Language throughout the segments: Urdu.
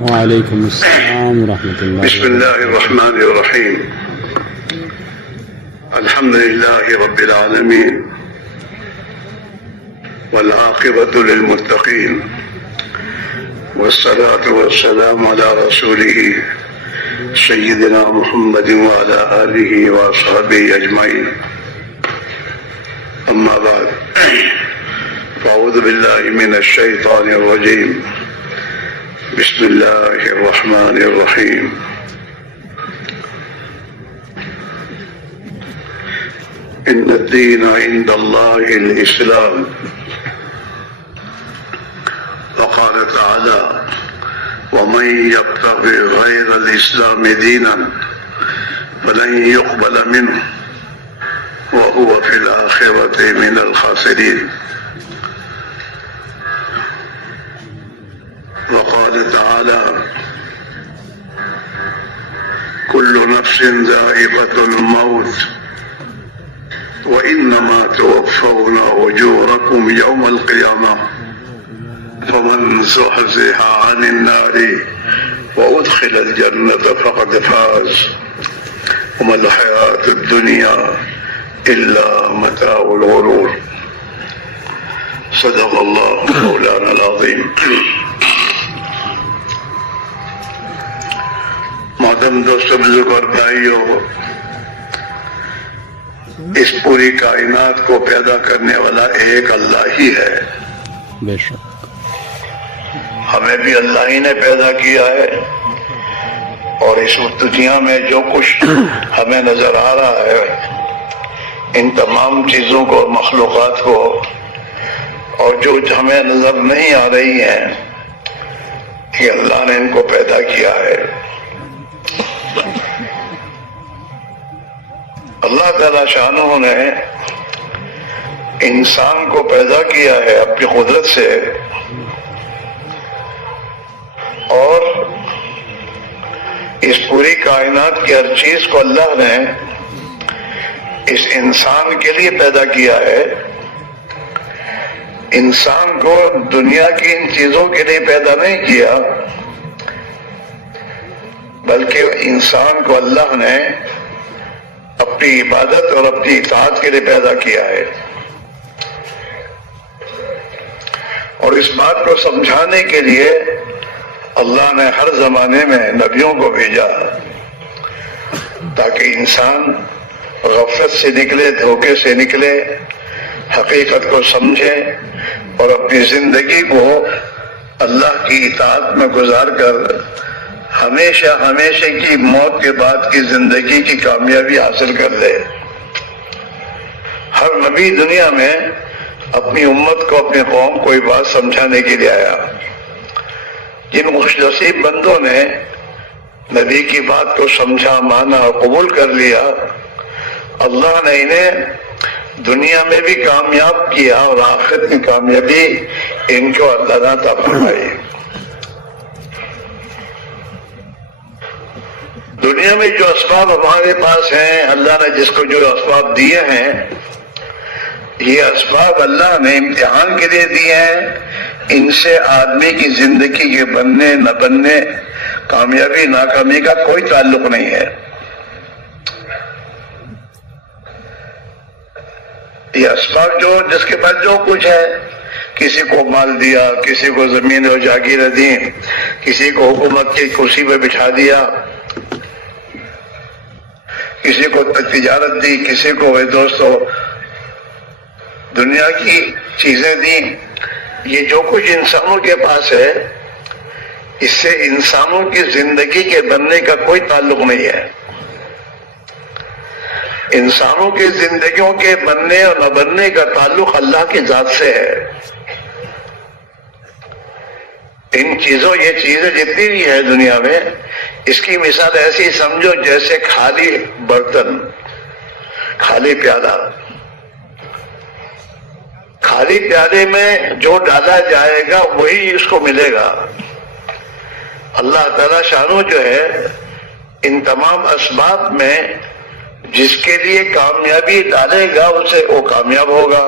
وعليكم السلام ورحمة الله. بسم الله الرحمن الرحيم. الحمد لله رب العالمين والعاقبة للمتقين والصلاة والسلام على رسوله سيدنا محمد وعلى آله وأصحابه أجمعين. أما بعد، فأعوذ بالله من الشيطان الرجيم. بسم الله الرحمن الرحيم. إن الدين عند الله الإسلام. وقال تعالى: ومن يبتغي غير الإسلام دينا فلن يقبل منه وهو في الآخرة من الخاسرين. وقال تعالى: كل نفس ذائقة الموت وإنما توفون أجوركم يوم القيامة فمن زحزح عن النار وأدخل الجنة فقد فاز وما الحياة الدنيا إلا متاع الغرور. صدق الله مولانا العظيم. محترم دوستو، بزرگ اور بھائیوں، اس پوری کائنات کو پیدا کرنے والا ایک اللہ ہی ہے. بے شک ہمیں بھی اللہ ہی نے پیدا کیا ہے، اور اس دنیا میں جو کچھ ہمیں نظر آ رہا ہے، ان تمام چیزوں کو، مخلوقات کو، اور جو ہمیں نظر نہیں آ رہی ہیں، یہ اللہ نے ان کو پیدا کیا ہے. اللہ تعالی شانہ نے انسان کو پیدا کیا ہے اپنی قدرت سے، اور اس پوری کائنات کی ہر چیز کو اللہ نے اس انسان کے لیے پیدا کیا ہے. انسان کو دنیا کی ان چیزوں کے لیے پیدا نہیں کیا، بلکہ انسان کو اللہ نے اپنی عبادت اور اپنی اطاعت کے لیے پیدا کیا ہے. اور اس بات کو سمجھانے کے لیے اللہ نے ہر زمانے میں نبیوں کو بھیجا، تاکہ انسان غفلت سے نکلے، دھوکے سے نکلے، حقیقت کو سمجھے، اور اپنی زندگی کو اللہ کی اطاعت میں گزار کر ہمیشہ ہمیشہ کی موت کے بعد کی زندگی کی کامیابی حاصل کر لے. ہر نبی دنیا میں اپنی امت کو، اپنی قوم کو یہ بات سمجھانے کے لیے آیا. جن خوش نصیب بندوں نے نبی کی بات کو سمجھا، مانا اور قبول کر لیا، اللہ نے انہیں دنیا میں بھی کامیاب کیا، اور آخرت کی کامیابی ان کو اللہ نے عطا فرمائی. دنیا میں جو اسباب ہمارے پاس ہیں، اللہ نے جس کو جو اسباب دیے ہیں، یہ اسباب اللہ نے امتحان کے لیے دیے ہیں. ان سے آدمی کی زندگی کے بننے نہ بننے، کامیابی ناکامی کا کوئی تعلق نہیں ہے. یہ اسباب جو جس کے پاس جو کچھ ہے، کسی کو مال دیا، کسی کو زمین اور جاگیریں دی، کسی کو حکومت کی کرسی پہ بٹھا دیا، کسی کو تجارت دی، کسی کو دوستو دنیا کی چیزیں دی. یہ جو کچھ انسانوں کے پاس ہے، اس سے انسانوں کی زندگی کے بننے کا کوئی تعلق نہیں ہے. انسانوں کی زندگیوں کے بننے اور نہ بننے کا تعلق اللہ کی ذات سے ہے. ان چیزوں، یہ چیزیں جتنی بھی ہے دنیا میں، اس کی مثال ایسی سمجھو جیسے خالی برتن، خالی پیالہ. خالی پیالے میں جو ڈالا جائے گا وہی اس کو ملے گا. اللہ تعالیٰ شانو جو ہے ان تمام اسباب میں جس کے لیے کامیابی ڈالے گا اسے وہ کامیاب ہوگا،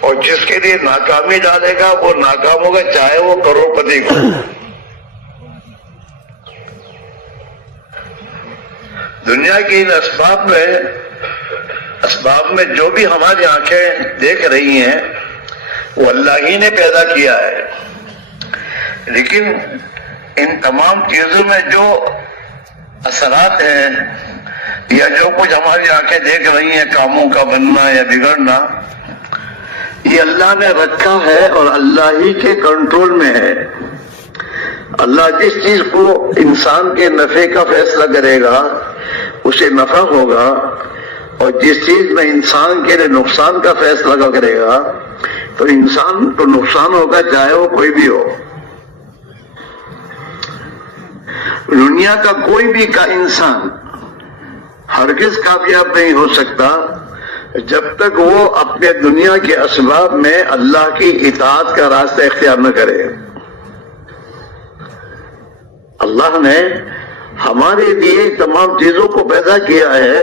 اور جس کے لیے ناکامی ڈالے گا وہ ناکام ہوگا، چاہے وہ کروڑ پتی ہو. دنیا کے ان اسباب میں جو بھی ہماری آنکھیں دیکھ رہی ہیں وہ اللہ ہی نے پیدا کیا ہے، لیکن ان تمام چیزوں میں جو اثرات ہیں یا جو کچھ ہماری آنکھیں دیکھ رہی ہیں، کاموں کا بننا یا بگڑنا، یہ اللہ نے رکھا ہے اور اللہ ہی کے کنٹرول میں ہے۔ اللہ جس چیز کو انسان کے نفع کا فیصلہ کرے گا اسے نفع ہوگا، اور جس چیز میں انسان کے لیے نقصان کا فیصلہ کرے گا تو انسان کو نقصان ہوگا، چاہے وہ کوئی بھی ہو۔ دنیا کا کوئی بھی کا انسان ہرگز کامیاب نہیں ہو سکتا جب تک وہ اپنے دنیا کے اسباب میں اللہ کی اطاعت کا راستہ اختیار نہ کرے۔ اللہ نے ہمارے لیے تمام چیزوں کو پیدا کیا ہے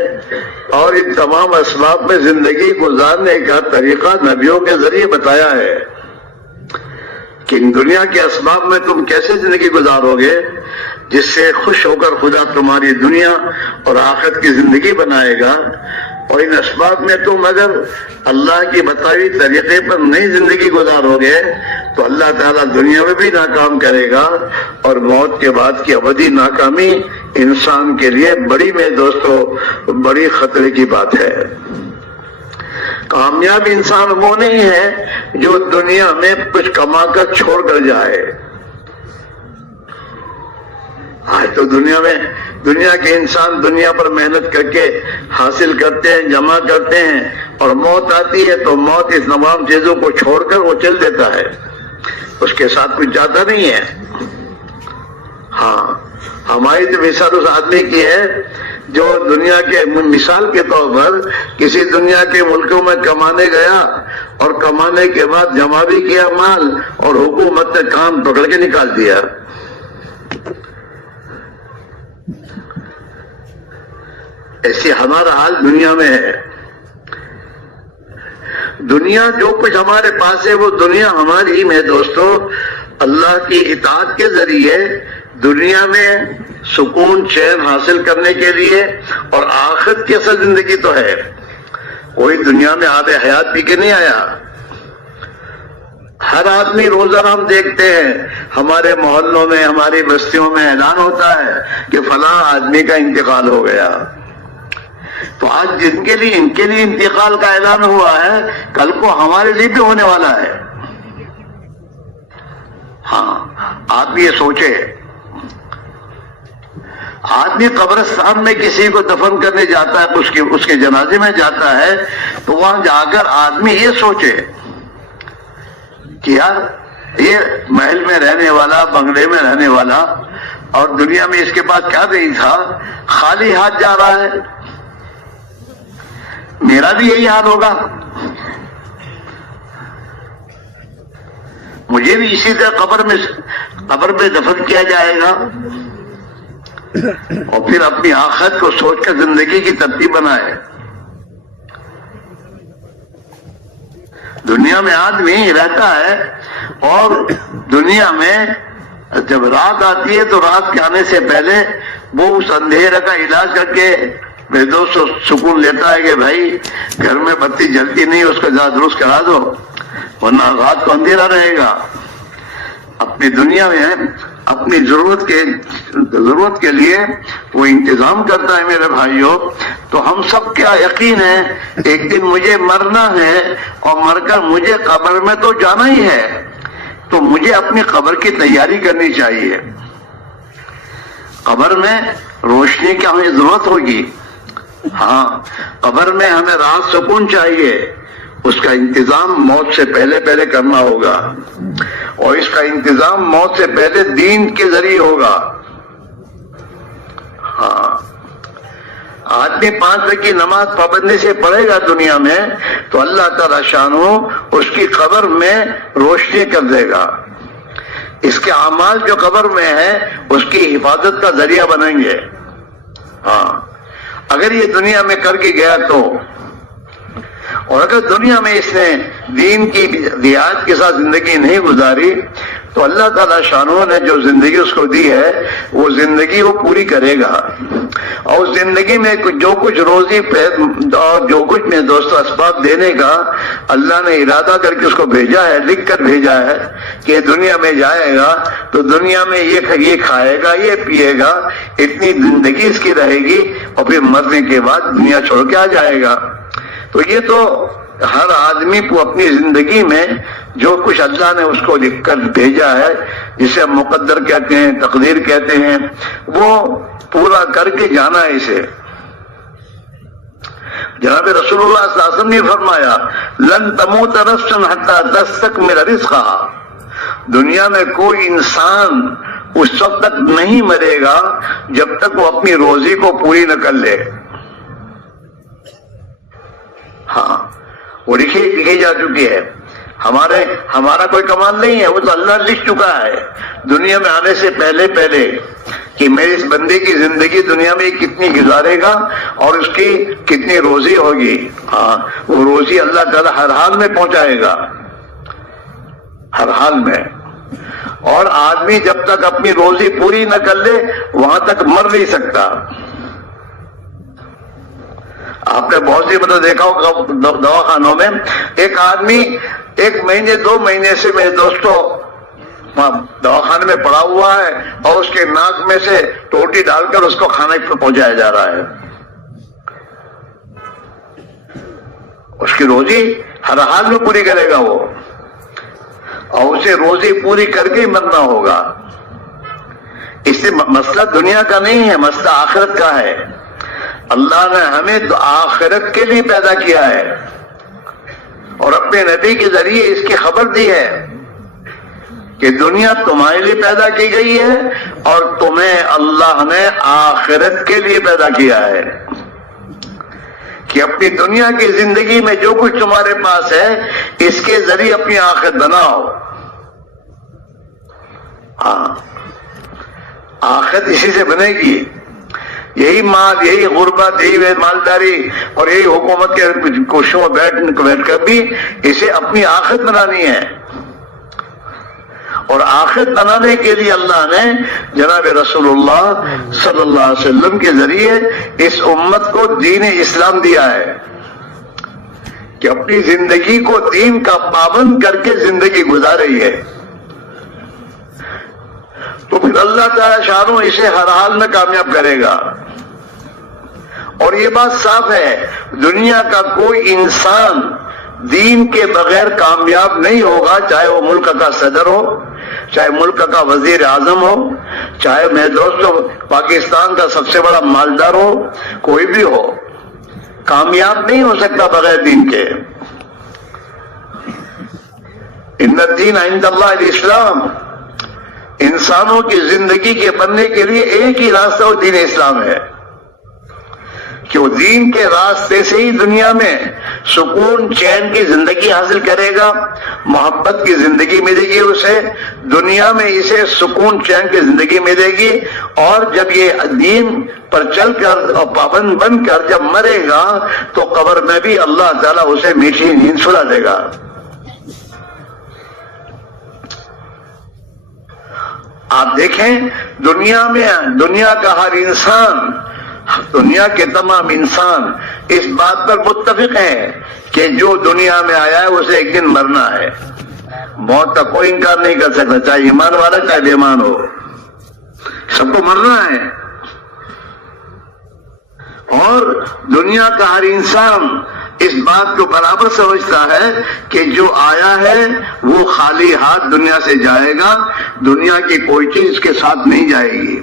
اور ان تمام اسباب میں زندگی گزارنے کا طریقہ نبیوں کے ذریعے بتایا ہے کہ ان دنیا کے اسباب میں تم کیسے زندگی گزارو گے جس سے خوش ہو کر خدا تمہاری دنیا اور آخرت کی زندگی بنائے گا، اور ان اسباب میں تم اگر اللہ کی بتائی طریقے پر نئی زندگی گزارو گے تو اللہ تعالیٰ دنیا میں بھی ناکام کرے گا، اور موت کے بعد کی ابدی ناکامی انسان کے لیے بڑی میں دوستو بڑی خطرے کی بات ہے۔ کامیاب انسان وہ نہیں ہے جو دنیا میں کچھ کما کر چھوڑ کر جائے۔ آج تو دنیا کے انسان دنیا پر محنت کر کے حاصل کرتے ہیں، جمع کرتے ہیں، اور موت آتی ہے تو موت اس تمام چیزوں کو چھوڑ کر وہ چل دیتا ہے، اس کے ساتھ کچھ جاتا نہیں ہے۔ ہاں، ہماری تو مثال اس آدمی کی ہے جو دنیا کے مثال کے طور پر کسی دنیا کے ملکوں میں کمانے گیا اور کمانے کے بعد جمع بھی کیا مال اور حکومت نے کام پکڑ کے نکال دیا۔ ایسے ہمارا حال دنیا میں ہے۔ دنیا جو کچھ ہمارے پاس ہے وہ دنیا ہماری میں دوستو اللہ کی اطاعت کے ذریعے دنیا میں سکون چین حاصل کرنے کے لیے، اور آخرت کی اصل زندگی تو ہے۔ کوئی دنیا میں آب حیات پی کے نہیں آیا۔ ہر آدمی روزانہ ہم دیکھتے ہیں ہمارے محلوں میں، ہماری بستیوں میں اعلان ہوتا ہے کہ فلاں آدمی کا انتقال ہو گیا۔ تو آج جن کے لیے ان کے لیے انتقال کا اعلان ہوا ہے، کل کو ہمارے لیے بھی ہونے والا ہے۔ ہاں، آپ یہ سوچے، آدمی قبرستان میں کسی کو دفن کرنے جاتا ہے، اس کے جنازے میں جاتا ہے، تو وہاں جا کر آدمی یہ سوچے کہ یار یہ محل میں رہنے والا، بنگلے میں رہنے والا، اور دنیا میں اس کے پاس کیا نہیں تھا، خالی ہاتھ جا رہا ہے، میرا بھی یہی حال ہوگا، مجھے بھی اسی طرح قبر میں دفن کیا جائے گا، اور پھر اپنی آخرت کو سوچ کر زندگی کی ترتیب بنائے۔ دنیا میں آدمی رہتا ہے، اور دنیا میں جب رات آتی ہے تو رات کے آنے سے پہلے وہ اس اندھیرے کا علاج کر کے میرے دوست سکون لیتا ہے کہ بھائی گھر میں بتی جلتی نہیں، اس کا ذرا درست کرا دو ورنہ رات کو اندھیرا رہے گا۔ اپنی دنیا میں اپنی ضرورت کے لیے وہ انتظام کرتا ہے میرے بھائیوں۔ تو ہم سب کیا یقین ہے ایک دن مجھے مرنا ہے، اور مر کر مجھے قبر میں تو جانا ہی ہے، تو مجھے اپنی قبر کی تیاری کرنی چاہیے۔ قبر میں روشنی کی ہمیں ضرورت ہوگی، ہاں قبر میں ہمیں راحت سکون چاہیے، اس کا انتظام موت سے پہلے کرنا ہوگا، اور اس کا انتظام موت سے پہلے دین کے ذریعے ہوگا۔ ہاں، آدمی 5 وقت کی نماز پابندی سے پڑھے گا دنیا میں تو اللہ تعالی شانہ اس کی قبر میں روشنی کر دے گا، اس کے اعمال جو قبر میں ہے اس کی حفاظت کا ذریعہ بنیں گے۔ ہاں، اگر یہ دنیا میں کر کے گیا تو، اور اگر دنیا میں اس نے دین کی رعایت کے ساتھ زندگی نہیں گزاری تو اللہ تعالیٰ شانوں نے جو زندگی اس کو دی ہے وہ زندگی وہ پوری کرے گا، اور زندگی میں جو کچھ روزی اور جو کچھ میں دوستوں اسباب دینے کا اللہ نے ارادہ کر کے اس کو بھیجا ہے، لکھ کر بھیجا ہے کہ دنیا میں جائے گا تو دنیا میں یہ کھائے گا، یہ پیے گا، اتنی زندگی اس کی رہے گی، اور پھر مرنے کے بعد دنیا چھوڑ کے آ جائے گا۔ تو یہ تو ہر آدمی کو اپنی زندگی میں جو کچھ اللہ نے اس کو لکھ کر بھیجا ہے، جسے ہم مقدر کہتے ہیں، تقدیر کہتے ہیں، وہ پورا کر کے جانا ہے اسے۔ جناب رسول اللہ صلی اللہ علیہ وسلم نے فرمایا لن تموت نفس حتی تستکمل رزقھا، دنیا میں کوئی انسان اس وقت تک نہیں مرے گا جب تک وہ اپنی روزی کو پوری نہ کر لے۔ ہاں وہ لکھی جا چکی ہے، ہمارا کوئی کمال نہیں ہے، وہ تو اللہ لکھ چکا ہے دنیا میں آنے سے پہلے کہ میرے اس بندے کی زندگی دنیا میں کتنی گزارے گا اور اس کی کتنی روزی ہوگی۔ ہاں وہ روزی اللہ تعالیٰ ہر حال میں پہنچائے گا، ہر حال میں۔ اور آدمی جب تک اپنی روزی پوری نہ کر لے وہاں تک مر نہیں سکتا۔ آپ نے بہت سی مطلب دیکھا ہوگا دواخانوں میں، ایک آدمی 1 مہینے 2 مہینے سے میرے دوستوں دواخانے میں پڑا ہوا ہے، اور اس کے ناک میں سے ٹوٹی ڈال کر اس کو کھانے پہ پہنچایا جا رہا ہے۔ اس کی روزی ہر حال میں پوری کرے گا وہ، اور اسے روزی پوری کر کے ہی مرنا ہوگا۔ اس سے مسئلہ دنیا کا نہیں ہے، مسئلہ آخرت کا ہے۔ اللہ نے ہمیں آخرت کے لیے پیدا کیا ہے، اور اپنے نبی کے ذریعے اس کی خبر دی ہے کہ دنیا تمہارے لیے پیدا کی گئی ہے اور تمہیں اللہ نے آخرت کے لیے پیدا کیا ہے، کہ اپنی دنیا کی زندگی میں جو کچھ تمہارے پاس ہے اس کے ذریعے اپنی آخرت بناؤ۔ ہاں آخرت اسی سے بنے گی، یہی مال، یہی غربت، یہی مالداری اور یہی حکومت کے کوششوں میں بیٹھ کر بھی اسے اپنی آخرت بنانی ہے۔ اور آخرت بنانے کے لیے اللہ نے جناب رسول اللہ صلی اللہ علیہ وسلم کے ذریعے اس امت کو دین اسلام دیا ہے کہ اپنی زندگی کو دین کا پابند کر کے زندگی گزارئی ہے۔ تو پھر اللہ تعالی شانو اسے ہر حال میں کامیاب کرے گا۔ اور یہ بات صاف ہے، دنیا کا کوئی انسان دین کے بغیر کامیاب نہیں ہوگا، چاہے وہ ملک کا صدر ہو، چاہے ملک کا وزیر اعظم ہو، چاہے میرے دوستوں پاکستان کا سب سے بڑا مالدار ہو، کوئی بھی ہو، کامیاب نہیں ہو سکتا بغیر دین کے۔ ان الدین عند اللہ الاسلام، انسانوں کی زندگی کے بننے کے لیے ایک ہی راستہ وہ دین اسلام ہے، کہ وہ دین کے راستے سے ہی دنیا میں سکون چین کی زندگی حاصل کرے گا، محبت کی زندگی ملے گی اسے، دنیا میں اسے سکون چین کی زندگی ملے گی، اور جب یہ دین پر چل کر اور پابند بن کر جب مرے گا تو قبر میں بھی اللہ تعالیٰ اسے میٹھی نیند سلا دے گا۔ آپ دیکھیں دنیا میں دنیا کا ہر انسان، دنیا کے تمام انسان اس بات پر متفق ہیں کہ جو دنیا میں آیا ہے اسے ایک دن مرنا ہے۔ موت کا کوئی انکار نہیں کر سکتا، چاہے ایمان والا چاہے بے ایمان ہو، سب کو مرنا ہے۔ اور دنیا کا ہر انسان اس بات کو برابر سمجھتا ہے کہ جو آیا ہے وہ خالی ہاتھ دنیا سے جائے گا، دنیا کی کوئی چیز اس کے ساتھ نہیں جائے گی۔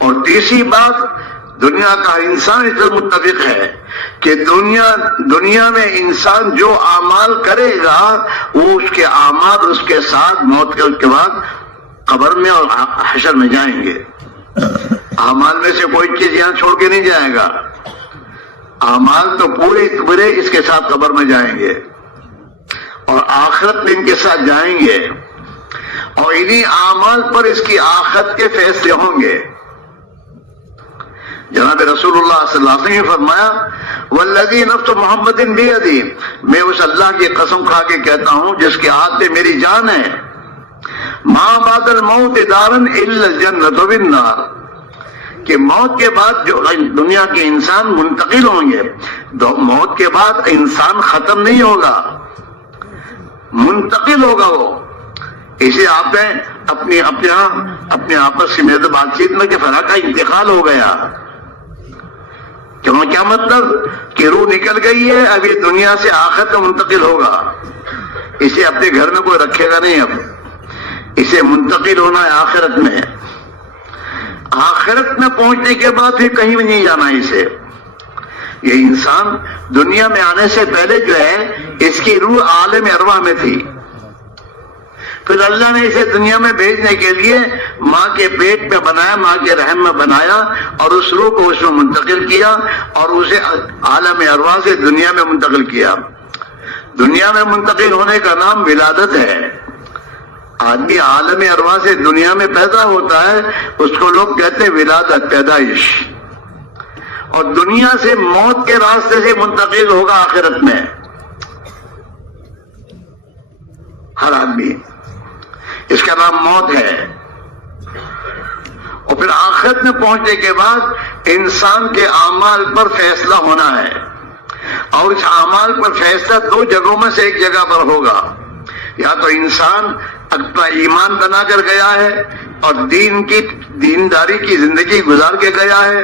اور تیسری بات، دنیا کا انسان اس پر متفق ہے کہ دنیا میں انسان جو اعمال کرے گا وہ اس کے اعمال اس کے ساتھ موت کے بعد قبر میں اور حشر میں جائیں گے۔ اعمال میں سے کوئی چیز یہاں چھوڑ کے نہیں جائے گا، اعمال تو پورے اس کے ساتھ قبر میں جائیں گے، اور آخرت میں ان کے ساتھ جائیں گے، اور انہی اعمال پر اس کی آخرت کے فیصلے ہوں گے۔ جناب رسولullah صلی اللہ علیہ وسلم نے فرمایا والذی نفس محمد بیدی، میں اس اللہ کی قسم کھا کے کہتا ہوں جس کے ہاتھ میں میری جان ہے، ما بعد الموت دارن الا الجنۃ والنار، کہ موت کے بعد جو دنیا کے انسان منتقل ہوں گے، موت کے بعد انسان ختم نہیں ہوگا، منتقل ہوگا وہ۔ اسے آپ نے اپنے آپس کی میرے بات چیت میں کہ فلاں کا انتقال ہو گیا، کیا مطلب کہ روح نکل گئی ہے، اب یہ دنیا سے آخرت میں منتقل ہوگا، اسے اپنے گھر میں کوئی رکھے گا نہیں، اب اسے منتقل ہونا ہے آخرت میں۔ آخرت میں پہنچنے کے بعد پھر کہیں بھی نہیں جانا اسے۔ یہ انسان دنیا میں آنے سے پہلے جو ہے اس کی روح عالم ارواح میں تھی، پھر اللہ نے اسے دنیا میں بھیجنے کے لیے ماں کے پیٹ میں بنایا، ماں کے رحم میں بنایا، اور اس روح کو اس میں منتقل کیا اور اسے عالم ارواح سے دنیا میں منتقل کیا۔ دنیا میں منتقل ہونے کا نام ولادت ہے۔ آدمی عالم ارواح سے دنیا میں پیدا ہوتا ہے، اس کو لوگ کہتے ہیں ولادت، پیدائش، اور دنیا سے موت کے راستے سے منتقل ہوگا آخرت میں ہر آدمی، اس کا نام موت ہے۔ اور پھر آخرت میں پہنچنے کے بعد انسان کے اعمال پر فیصلہ ہونا ہے، اور اس اعمال پر فیصلہ دو جگہوں میں سے ایک جگہ پر ہوگا، یا تو انسان اپنا ایمان بنا کر گیا ہے اور دینداری کی زندگی گزار کے گیا ہے،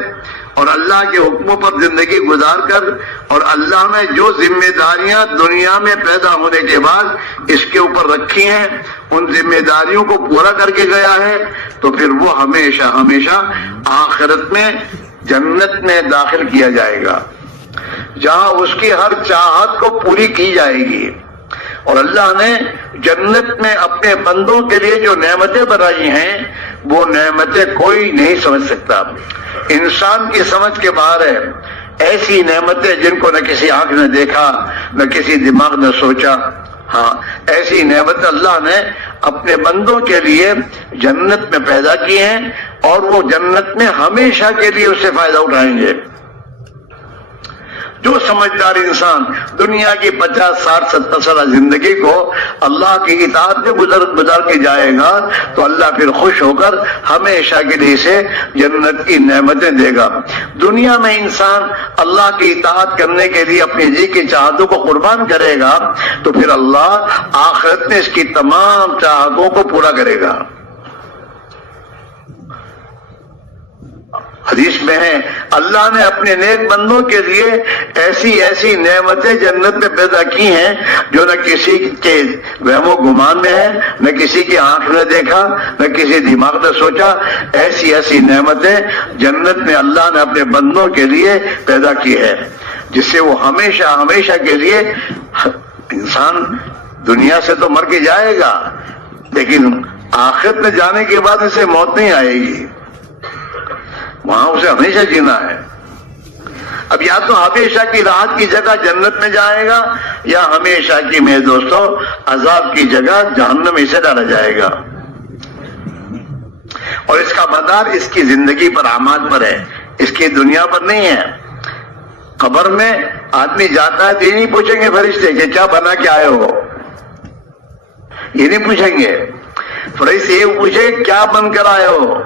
اور اللہ کے حکموں پر زندگی گزار کر، اور اللہ نے جو ذمہ داریاں دنیا میں پیدا ہونے کے بعد اس کے اوپر رکھی ہیں ان ذمہ داریوں کو پورا کر کے گیا ہے، تو پھر وہ ہمیشہ ہمیشہ آخرت میں جنت میں داخل کیا جائے گا، جہاں اس کی ہر چاہت کو پوری کی جائے گی۔ اور اللہ نے جنت میں اپنے بندوں کے لیے جو نعمتیں بنائی ہیں وہ نعمتیں کوئی نہیں سمجھ سکتا، انسان کی سمجھ کے باہر ہے۔ ایسی نعمتیں جن کو نہ کسی آنکھ نے دیکھا، نہ کسی دماغ نے سوچا، ہاں ایسی نعمت اللہ نے اپنے بندوں کے لیے جنت میں پیدا کی ہیں، اور وہ جنت میں ہمیشہ کے لیے اس سے فائدہ اٹھائیں گے۔ جو سمجھدار انسان دنیا کی 50 60 70 سالہ زندگی کو اللہ کی اطاعت میں گزار کے جائے گا تو اللہ پھر خوش ہو کر ہمیشہ کے لیے اسے جنت کی نعمتیں دے گا۔ دنیا میں انسان اللہ کی اطاعت کرنے کے لیے اپنی جی کی چاہتوں کو قربان کرے گا تو پھر اللہ آخرت میں اس کی تمام چاہتوں کو پورا کرے گا۔ حدیث میں ہے اللہ نے اپنے نیک بندوں کے لیے ایسی ایسی نعمتیں جنت میں پیدا کی ہیں جو نہ کسی کے وہم و گمان میں ہے، نہ کسی کی آنکھ نے دیکھا، نہ کسی دماغ نے سوچا۔ ایسی ایسی نعمتیں جنت میں اللہ نے اپنے بندوں کے لیے پیدا کی ہے جس سے وہ ہمیشہ ہمیشہ کے لیے، انسان دنیا سے تو مر کے جائے گا لیکن آخرت میں جانے کے بعد اسے موت نہیں آئے گی، وہاں اسے ہمیشہ جینا ہے۔ اب یا تو ہمیشہ کی راحت کی جگہ جنت میں جائے گا یا ہمیشہ کی میرے دوستوں عذاب کی جگہ جہنم میں اسے ڈالا جائے گا، اور اس کا مدار اس کی زندگی پر، اعمال پر ہے، اس کی دنیا پر نہیں ہے۔ قبر میں آدمی جاتا ہے تو یہ نہیں پوچھیں گے فرشتے کہ کیا بنا کے آئے ہو، یہ نہیں پوچھیں گے۔ فرشتے یہ پوچھے کیا بن کر آئے ہو۔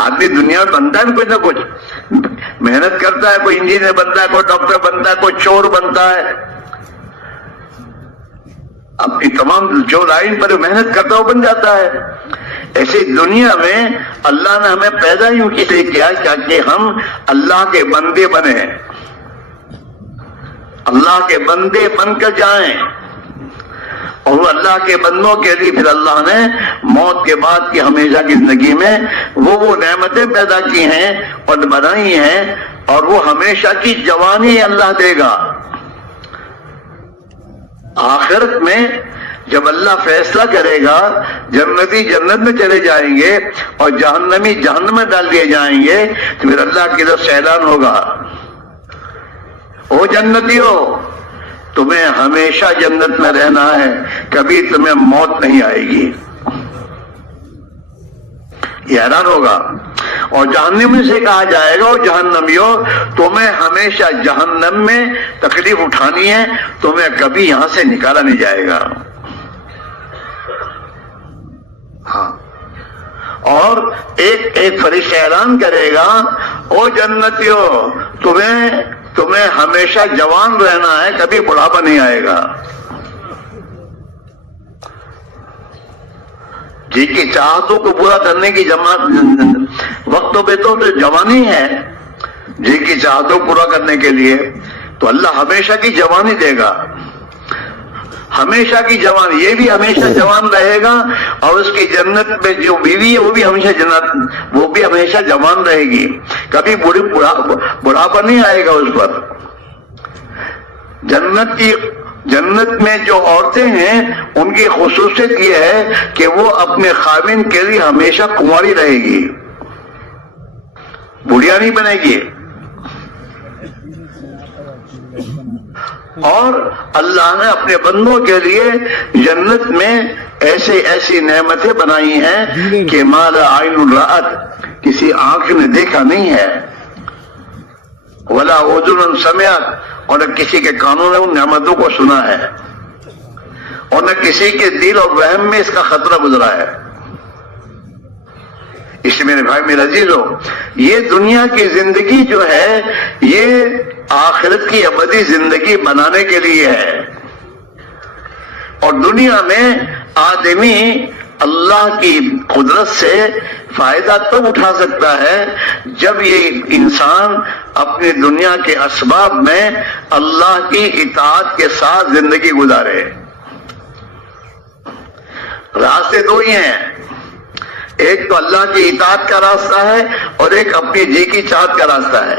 آدمی دنیا میں بنتا ہے کچھ نہ کچھ، محنت کرتا ہے، کوئی انجینئر بنتا ہے، کوئی ڈاکٹر بنتا ہے، کوئی چور بنتا ہے، اپنی تمام جو لائن پر محنت کرتا ہے وہ بن جاتا ہے۔ ایسے دنیا میں اللہ نے ہمیں پیدا یوں کس لیے کیا کہ ہم اللہ کے بندے بنے، اللہ کے بندے بن کر جائیں، اور اللہ کے بندوں کے لیے پھر اللہ نے موت کے بعد کی ہمیشہ کی زندگی میں وہ نعمتیں پیدا کی ہیں اور بنائی ہیں، اور وہ ہمیشہ کی جوانی اللہ دے گا۔ آخرت میں جب اللہ فیصلہ کرے گا جنتی جنت میں چلے جائیں گے اور جہنمی جہنم میں ڈال دیے جائیں گے تو پھر اللہ کی طرف سے اعلان ہوگا، او جنتیو تمہیں ہمیشہ جنت میں رہنا ہے، کبھی تمہیں موت نہیں آئے گی، یہ اعلان ہوگا۔ اور جہنمی سے کہا جائے گا جہنمیوں تمہیں ہمیشہ جہنم میں تکلیف اٹھانی ہے، تمہیں کبھی یہاں سے نکالا نہیں جائے گا۔ ہاں، اور ایک فرشتہ اعلان کرے گا او جنتیوں تمہیں ہمیشہ جوان رہنا ہے، کبھی بڑھاپا نہیں آئے گا۔ جی کی چاہتوں کو پورا کرنے کی وقت پہ تو جوانی ہے، جی کی چاہتوں کو پورا کرنے کے لیے تو اللہ ہمیشہ کی جوانی دے گا، ہمیشہ کی جوان، یہ بھی ہمیشہ جوان رہے گا، اور اس کی جنت میں جو بیوی ہے وہ بھی ہمیشہ جوان رہے گی، کبھی بڑھاپا نہیں آئے گا اس پر۔ جنت میں جو عورتیں ہیں ان کی خصوصیت یہ ہے کہ وہ اپنے خاوند کے لیے ہمیشہ کنواری رہے گی، بڑھیا نہیں بنے گی۔ اور اللہ نے اپنے بندوں کے لیے جنت میں ایسی نعمتیں بنائی ہیں کہ ما لا عین رأت، کسی آنکھ نے دیکھا نہیں ہے، ولا اذن سمعت، اور نہ کسی کے کانوں نے ان نعمتوں کو سنا ہے، اور نہ کسی کے دل اور وہم میں اس کا خطرہ گزرا ہے۔ اس لیے میرے بھائی میرے عزیزو، یہ دنیا کی زندگی جو ہے یہ آخرت کی ابدی زندگی بنانے کے لیے ہے، اور دنیا میں آدمی اللہ کی قدرت سے فائدہ تب اٹھا سکتا ہے جب یہ انسان اپنی دنیا کے اسباب میں اللہ کی اطاعت کے ساتھ زندگی گزارے۔ راستے دو ہی ہیں، ایک تو اللہ کی اطاعت کا راستہ ہے اور ایک اپنی جی کی چاہت کا راستہ ہے،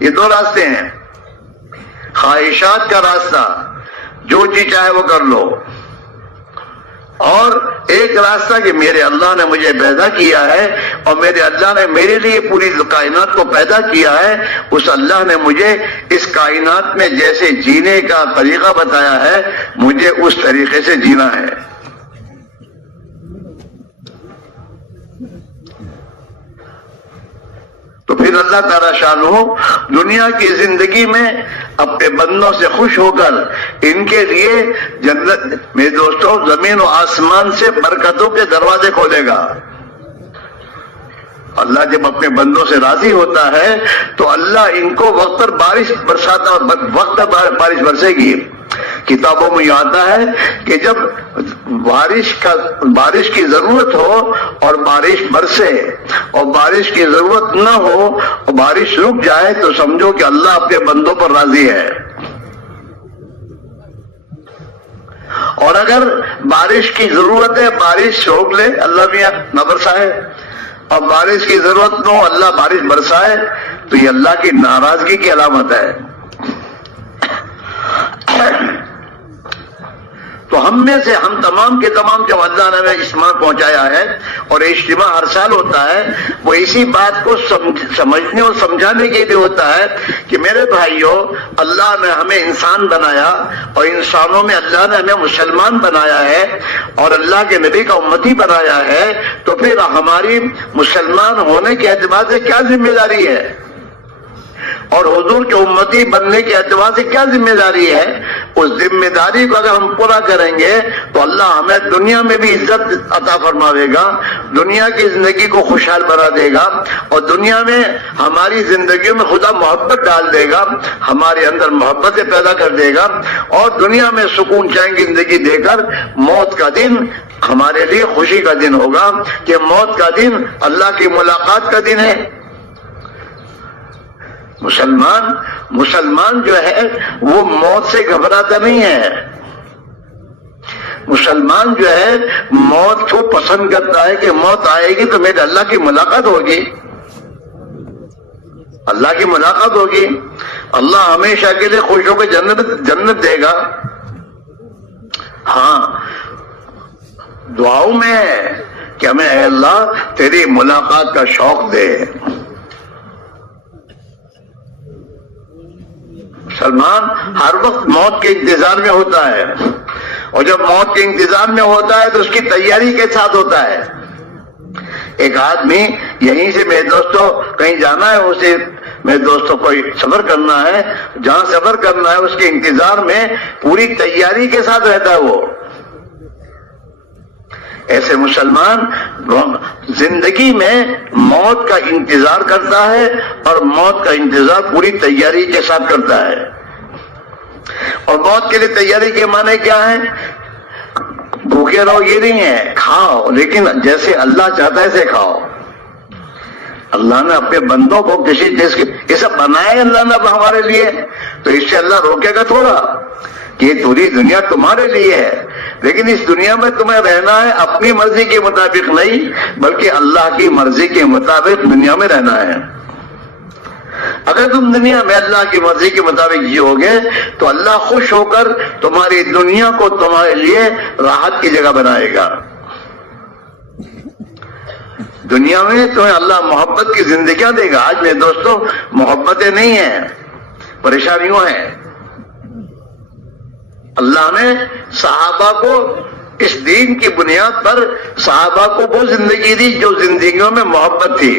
یہ دو راستے ہیں۔ خواہشات کا راستہ، جو جی چاہے وہ کر لو، اور ایک راستہ کہ میرے اللہ نے مجھے پیدا کیا ہے اور میرے اللہ نے میرے لیے پوری کائنات کو پیدا کیا ہے، اس اللہ نے مجھے اس کائنات میں جیسے جینے کا طریقہ بتایا ہے مجھے اس طریقے سے جینا ہے۔ تو پھر اللہ تعالیٰ شانہ دنیا کی زندگی میں اپنے بندوں سے خوش ہو کر ان کے لیے جنت میں دوستوں زمین و آسمان سے برکتوں کے دروازے کھولے گا۔ اللہ جب اپنے بندوں سے راضی ہوتا ہے تو اللہ ان کو وقت پر بارش برساتا، اور وقت پر بارش برسے گی۔ کتابوں میں یہ آتا ہے کہ جب بارش کی ضرورت ہو اور بارش برسے، اور بارش کی ضرورت نہ ہو اور بارش رک جائے تو سمجھو کہ اللہ اپنے بندوں پر راضی ہے۔ اور اگر بارش کی ضرورت ہے بارش روک لے اللہ میاں نہ برسائے، اور بارش کی ضرورت نہ ہو اللہ بارش برسائے، تو یہ اللہ کی ناراضگی کی علامت ہے۔ تو ہم میں سے ہم تمام کے تمام جب اللہ نے ہمیں اجتماع پہنچایا ہے، اور اجتماع ہر سال ہوتا ہے، وہ اسی بات کو سمجھنے اور سمجھانے کے لیے ہوتا ہے کہ میرے بھائیوں اللہ نے ہمیں انسان بنایا، اور انسانوں میں اللہ نے ہمیں مسلمان بنایا ہے اور اللہ کے نبی کا امتی بنایا ہے، تو پھر ہماری مسلمان ہونے کے اعتبار سے کیا ذمہ داری ہے، اور حضور کے امتی بننے کے اعتبار سے کیا ذمہ داری ہے؟ اس ذمہ داری کو اگر ہم پورا کریں گے تو اللہ ہمیں دنیا میں بھی عزت عطا فرماوے گا، دنیا کی زندگی کو خوشحال بنا دے گا، اور دنیا میں ہماری زندگیوں میں خدا محبت ڈال دے گا، ہمارے اندر محبتیں پیدا کر دے گا، اور دنیا میں سکون چین کی زندگی دے کر موت کا دن ہمارے لیے خوشی کا دن ہوگا کہ موت کا دن اللہ کی ملاقات کا دن ہے۔ مسلمان جو ہے وہ موت سے گھبراتا نہیں ہے، مسلمان جو ہے موت کو پسند کرتا ہے کہ موت آئے گی تو میرے اللہ کی ملاقات ہوگی، اللہ کی ملاقات ہوگی، اللہ ہمیشہ کے لیے خوش ہو کے جنت دے گا۔ ہاں دعاؤں میں ہے کہ ہمیں اے اللہ تیری ملاقات کا شوق دے۔ مسلمان ہر وقت موت کے انتظار میں ہوتا ہے، اور جب موت کے انتظار میں ہوتا ہے تو اس کی تیاری کے ساتھ ہوتا ہے ایک آدمی یہیں سے میرے دوستوں کہیں جانا ہے، اسے میرے دوستوں کوئی سفر کرنا ہے، جہاں سفر کرنا ہے اس کے انتظار میں پوری تیاری کے ساتھ رہتا ہے وہ۔ ایسے مسلمان زندگی میں موت کا انتظار کرتا ہے اور موت کا انتظار پوری تیاری کے ساتھ کرتا ہے۔ اور موت کے لیے تیاری کے معنی کیا ہے؟ بھوکے رہو یہ نہیں ہے، کھاؤ لیکن جیسے اللہ چاہتا ہے ایسے کھاؤ۔ اللہ نے اپنے بندوں کو کسی چیز کے یہ سب بنایا ہے اللہ نے ہمارے لیے، تو اس سے اللہ روکے گا تھوڑا کہ یہ پوری دنیا تمہارے لیے ہے، لیکن اس دنیا میں تمہیں رہنا ہے اپنی مرضی کے مطابق نہیں بلکہ اللہ کی مرضی کے مطابق دنیا میں رہنا ہے۔ اگر تم دنیا میں اللہ کی مرضی کے مطابق جیو گے تو اللہ خوش ہو کر تمہاری دنیا کو تمہارے لیے راحت کی جگہ بنائے گا۔ دنیا میں تمہیں اللہ محبت کی زندگیاں دے گا۔ آج میرے دوستوں محبتیں نہیں ہیں، پریشانیوں ہیں۔ اللہ نے صحابہ کو اس دین کی بنیاد پر صحابہ کو وہ زندگی دی جو زندگیوں میں محبت تھی۔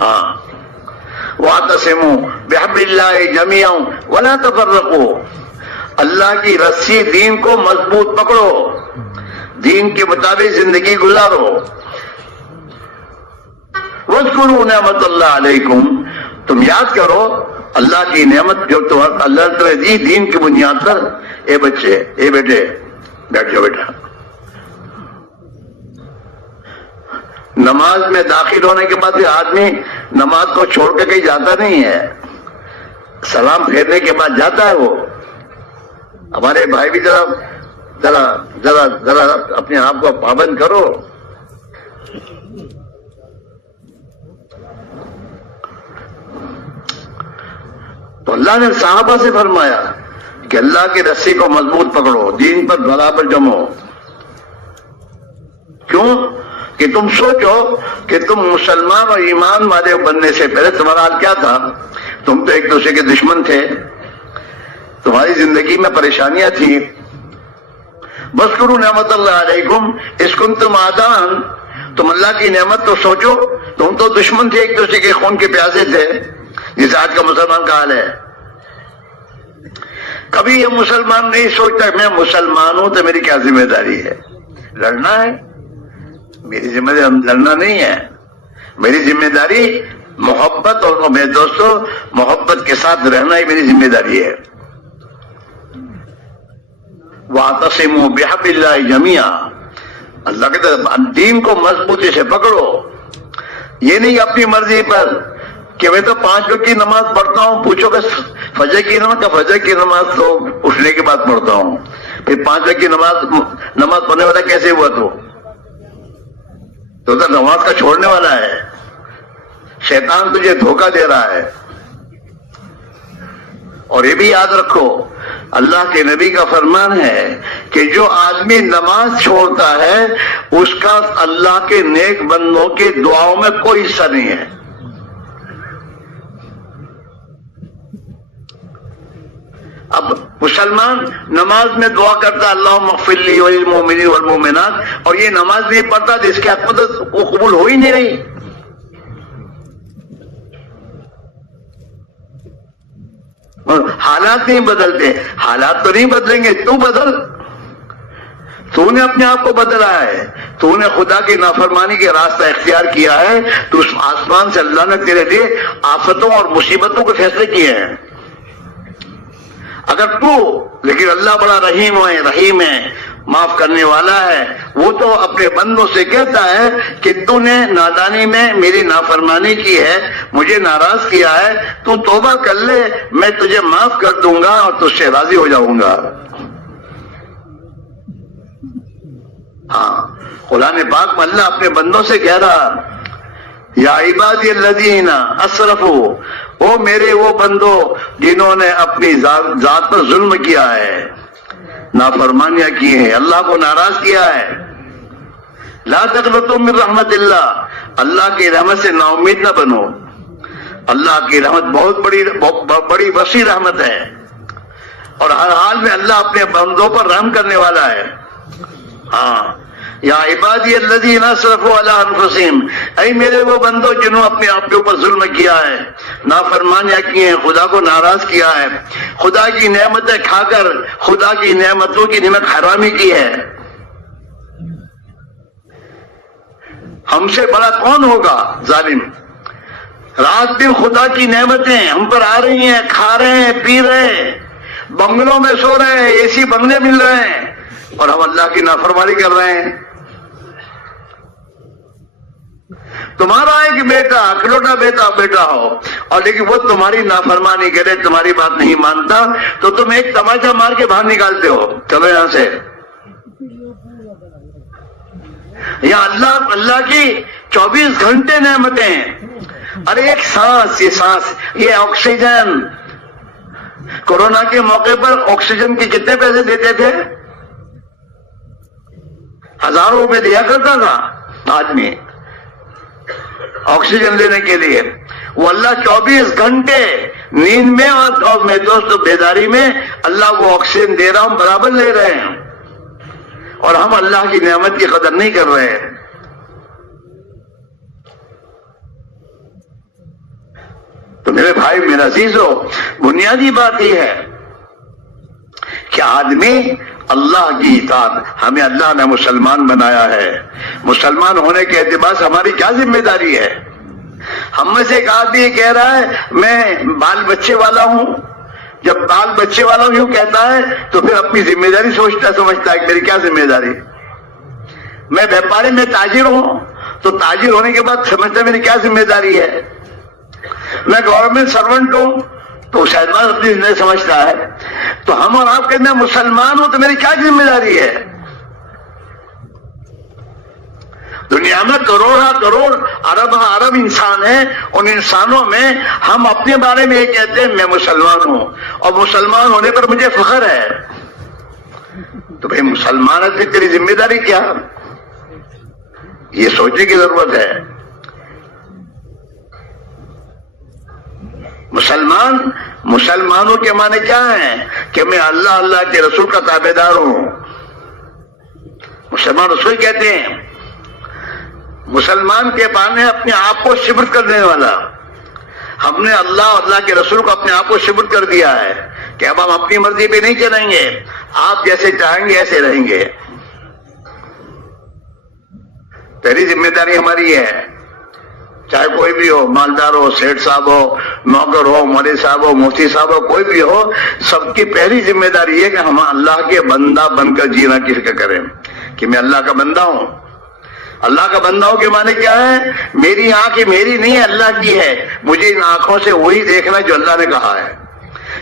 ہاں، وَاعْتَصِمُوا بِحَبْلِ اللَّهِ جَمِيعًا وَلَا تَفَرَّقُوا، اللہ کی رسی دین کو مضبوط پکڑو، دین کے مطابق زندگی گزارو۔ وَاذْكُرُوا نِعْمَتَ اللَّهِ عَلَيْكُمْ، تم یاد کرو اللہ کی نعمت جو اللہ نے تمہیں دی دین کی بنیاد پر۔ اے بچے، اے بیٹے، بیٹھ جاؤ بیٹا۔ نماز میں داخل ہونے کے بعد آدمی نماز کو چھوڑ کے کہیں جاتا نہیں ہے، سلام پھیرنے کے بعد جاتا ہے وہ۔ ہمارے بھائی بھی ذرا اپنے آپ کو پابند کرو۔ تو اللہ نے صحابہ سے فرمایا کہ اللہ کی رسی کو مضبوط پکڑو، دین پر برابر جمو۔ کیوں کہ تم سوچو کہ تم مسلمان اور ایمان والے بننے سے پہلے تمہارا حال کیا تھا؟ تم تو ایک دوسرے کے دشمن تھے، تمہاری زندگی میں پریشانیاں تھیں۔ وَاذْكُرُوا نِعْمَتَ اللَّهِ عَلَيْكُمْ إِذْ كُنْتُمْ أَعْدَاءً، تم اللہ کی نعمت تو سوچو، تم تو دشمن تھے، ایک دوسرے کے خون کے پیاسے تھے، جیسے آج کا مسلمان کا حال ہے۔ کبھی یہ مسلمان نہیں سوچتا میں مسلمان ہوں تو میری کیا ذمہ داری ہے؟ لڑنا ہے؟ میری ذمہ داری لڑنا نہیں ہے، میری ذمہ داری محبت، اور میرے دوستوں محبت کے ساتھ رہنا ہی میری ذمہ داری ہے۔ وَاعْتَصِمُوا بِحَبْلِ اللَّهِ جَمِيعًا، اللہ کے دین کو مضبوطی سے پکڑو۔ یہ نہیں اپنی مرضی پر کہ میں تو 5 وقت کی نماز پڑھتا ہوں، پوچھو کہ فجر کی نماز کا فجر کی نماز تو اٹھنے کے بعد پڑھتا ہوں، پھر 5 وقت کی نماز پڑھنے والا کیسے ہوا؟ تو نماز کا چھوڑنے والا ہے، شیطان تجھے دھوکہ دے رہا ہے۔ اور یہ بھی یاد رکھو اللہ کے نبی کا فرمان ہے کہ جو آدمی نماز چھوڑتا ہے اس کا اللہ کے نیک بندوں کے دعاؤں میں کوئی حصہ نہیں ہے۔ اب مسلمان نماز میں دعا کرتا اللہم اغفر لی وللمؤمنین والمؤمنات، اور یہ نماز نہیں پڑھتا جس کی عقیدت وہ قبول ہو ہی نہیں رہی۔ حالات نہیں بدلتے، حالات تو نہیں بدلیں گے، تو بدل۔ تو نے اپنے آپ کو بدلا ہے، تو نے خدا کی نافرمانی کے راستہ اختیار کیا ہے، تو اس آسمان سے اللہ نے تیرے لیے آفتوں اور مصیبتوں کے فیصلے کیے ہیں۔ اگر تو، لیکن اللہ بڑا رحیم ہے، معاف کرنے والا ہے، وہ تو اپنے بندوں سے کہتا ہے کہ تو نے نادانی میں میری نافرمانی کی ہے، مجھے ناراض کیا ہے، تو توبہ کر لے، میں تجھے معاف کر دوں گا اور تجھ سے راضی ہو جاؤں گا۔ ہاں، قرآن پاک میں اللہ اپنے بندوں سے کہہ رہا یا عبادی الذین اسرفوا، او میرے وہ بندو جنہوں نے اپنی ذات پر ظلم کیا ہے، نافرمانیاں کی ہیں، اللہ کو ناراض کیا ہے، لا تقنطوا من رحمت اللہ، اللہ کی رحمت سے نا امید نہ بنو۔ اللہ کی رحمت بہت بڑی وسیع رحمت ہے، اور ہر حال میں اللہ اپنے بندوں پر رحم کرنے والا ہے۔ ہاں، یا عبادی الذین اسرفوا علی انفسہم، اے میرے وہ بندو جنہوں اپنے آپ کے اوپر ظلم کیا ہے، نافرمانیاں کی ہیں، خدا کو ناراض کیا ہے، خدا کی نعمتیں کھا کر خدا کی نعمتوں کی نعمت حرامی کی ہے۔ ہم سے بڑا کون ہوگا ظالم؟ رات دن خدا کی نعمتیں ہم پر آ رہی ہیں، کھا رہے ہیں، پی رہے ہیں، بنگلوں میں سو رہے ہیں، اے سی بنگلے مل رہے ہیں، اور ہم اللہ کی نافرمانی کر رہے ہیں۔ تمہارا ایک بیٹا، اکلوٹا بیٹا ہو، اور لیکن وہ تمہاری نافرمانی کرے، تمہاری بات نہیں مانتا، تو تم ایک تماچا مار کے باہر نکالتے ہو، چلو یہاں سے۔ یہاں اللہ کی 24 گھنٹے نعمتیں ہیں، اور ایک سانس، یہ سانس، یہ آکسیجن، کورونا کے موقع پر آکسیجن کے کتنے پیسے دیتے تھے؟ ہزاروں روپے دیا کرتا تھا آدمی آکسیجن لینے کے لیے۔ وہ اللہ 24 گھنٹے نیند میں اور میں دوست بیداری میں اللہ وہ آکسیجن دے رہا ہوں، برابر لے رہے ہیں، اور ہم اللہ کی نعمت کی قدر نہیں کر رہے ہیں۔ تو میرے بھائی، میرے عزیزو، بنیادی بات یہ ہے کہ آدمی اللہ کی اطاعت، ہمیں اللہ نے مسلمان بنایا ہے، مسلمان ہونے کے اعتبار سے ہماری کیا ذمہ داری ہے؟ ہم میں سے ایک آدمی کہہ رہا ہے میں بال بچے والا ہوں، جب بال بچے والا یوں کہتا ہے تو پھر اپنی ذمہ داری سمجھتا ہے کہ میری کیا ذمہ داری؟ میں بیپاری میں تاجر ہوں تو تاجر ہونے کے بعد سمجھتا ہے میری کیا ذمہ داری ہے؟ میں گورنمنٹ سرونٹ ہوں تو شاید بات اپنی زندگی سمجھتا ہے۔ تو ہم اور آپ کہتے ہیں مسلمان ہوں تو میری کیا ذمہ داری ہے؟ دنیا میں کروڑ ارب انسان ہیں، ان انسانوں میں ہم اپنے بارے میں یہ کہتے ہیں میں مسلمان ہوں، اور مسلمان ہونے پر مجھے فخر ہے۔ تو بھئی مسلمان ہے تو تیری ذمہ داری کیا؟ یہ سوچنے کی ضرورت ہے۔ مسلمانوں کے معنی کیا ہیں؟ کہ میں اللہ کے رسول کا تابع دار ہوں۔ مسلمان رسول کہتے ہیں، مسلمان کے معنی اپنے آپ کو شبر کرنے والا۔ ہم نے اللہ کے رسول کو اپنے آپ کو شبر کر دیا ہے کہ اب ہم اپنی مرضی پہ نہیں چلیں گے، آپ جیسے چاہیں گے ایسے رہیں گے۔ پہلی ذمہ داری ہماری ہے، چاہے کوئی بھی ہو، مالدار ہو، سیٹ صاحب ہو، نوکر ہو، مولوی صاحب ہو، مفتی صاحب ہو، کوئی بھی ہو، سب کی پہلی ذمہ داری ہے کہ ہم اللہ کے بندہ بن کر جینا کی فکر کریں کہ میں اللہ کا بندہ ہوں۔ اللہ کا بندہ ہوں کے معنی کیا ہے؟ میری آنکھ میری نہیں ہے، اللہ کی ہے، مجھے ان آنکھوں سے وہی دیکھنا جو اللہ نے کہا ہے۔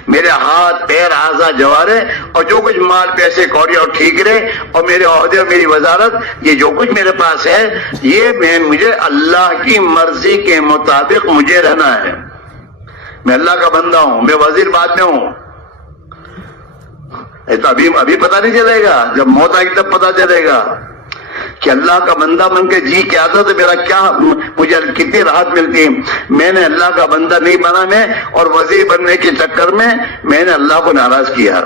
میرے ہاتھ، پیر، اعضاء، جوارے اور جو کچھ مال، پیسے، کوڑی اور ٹھیکرے اور میرے عہدے اور میری وزارت، یہ جو کچھ میرے پاس ہے، یہ مجھے اللہ کی مرضی کے مطابق مجھے رہنا ہے۔ میں اللہ کا بندہ ہوں، میں وزیر بعد میں ہوں۔ تو ابھی پتہ نہیں چلے گا، جب موت آئے گی تب پتہ چلے گا کہ اللہ کا بندہ بن کے جی کیا تھا تو میرا کیا، مجھے کتنی راحت ملتی۔ میں نے اللہ کا بندہ نہیں بنا میں، اور وزیر بننے کے چکر میں نے اللہ کو ناراض کیا۔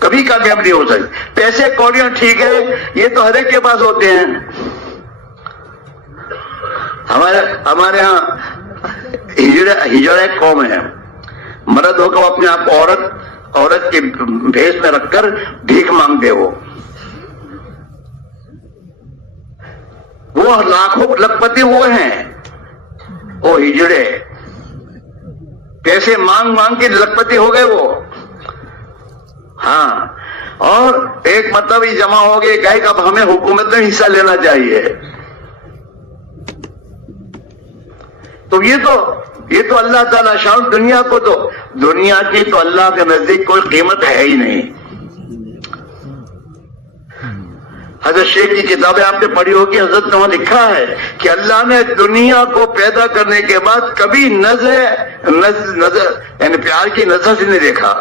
کبھی کامیاب نہیں ہو سکتی۔ پیسے کوڑیاں ٹھیک ہے، یہ تو ہر ایک کے پاس ہوتے ہیں۔ ہمارے ہاں ہجڑ ایک قوم ہے، مرد ہو کر اپنے آپ کو عورت کے بھیس میں رکھ کر بھیک مانگتے ہو۔ وہ لاکھوں لکھپتی ہوئے ہیں، وہ ہجڑے پیسے مانگ کے لکھپتی ہو گئے وہ۔ ہاں، اور ایک مطلب ہی جمع ہو گئے کہ اب ہمیں حکومت میں حصہ لینا چاہیے۔ تو یہ تو اللہ تعالیٰ شان دنیا کو، تو دنیا کی تو اللہ کے نزدیک کوئی قیمت ہے ہی نہیں۔ حضرت شیخ کی کتابیں آپ نے پڑھی ہوگی، حضرت نے وہاں لکھا ہے کہ اللہ نے دنیا کو پیدا کرنے کے بعد کبھی نظر یعنی پیار کی نظر سے نہیں دیکھا۔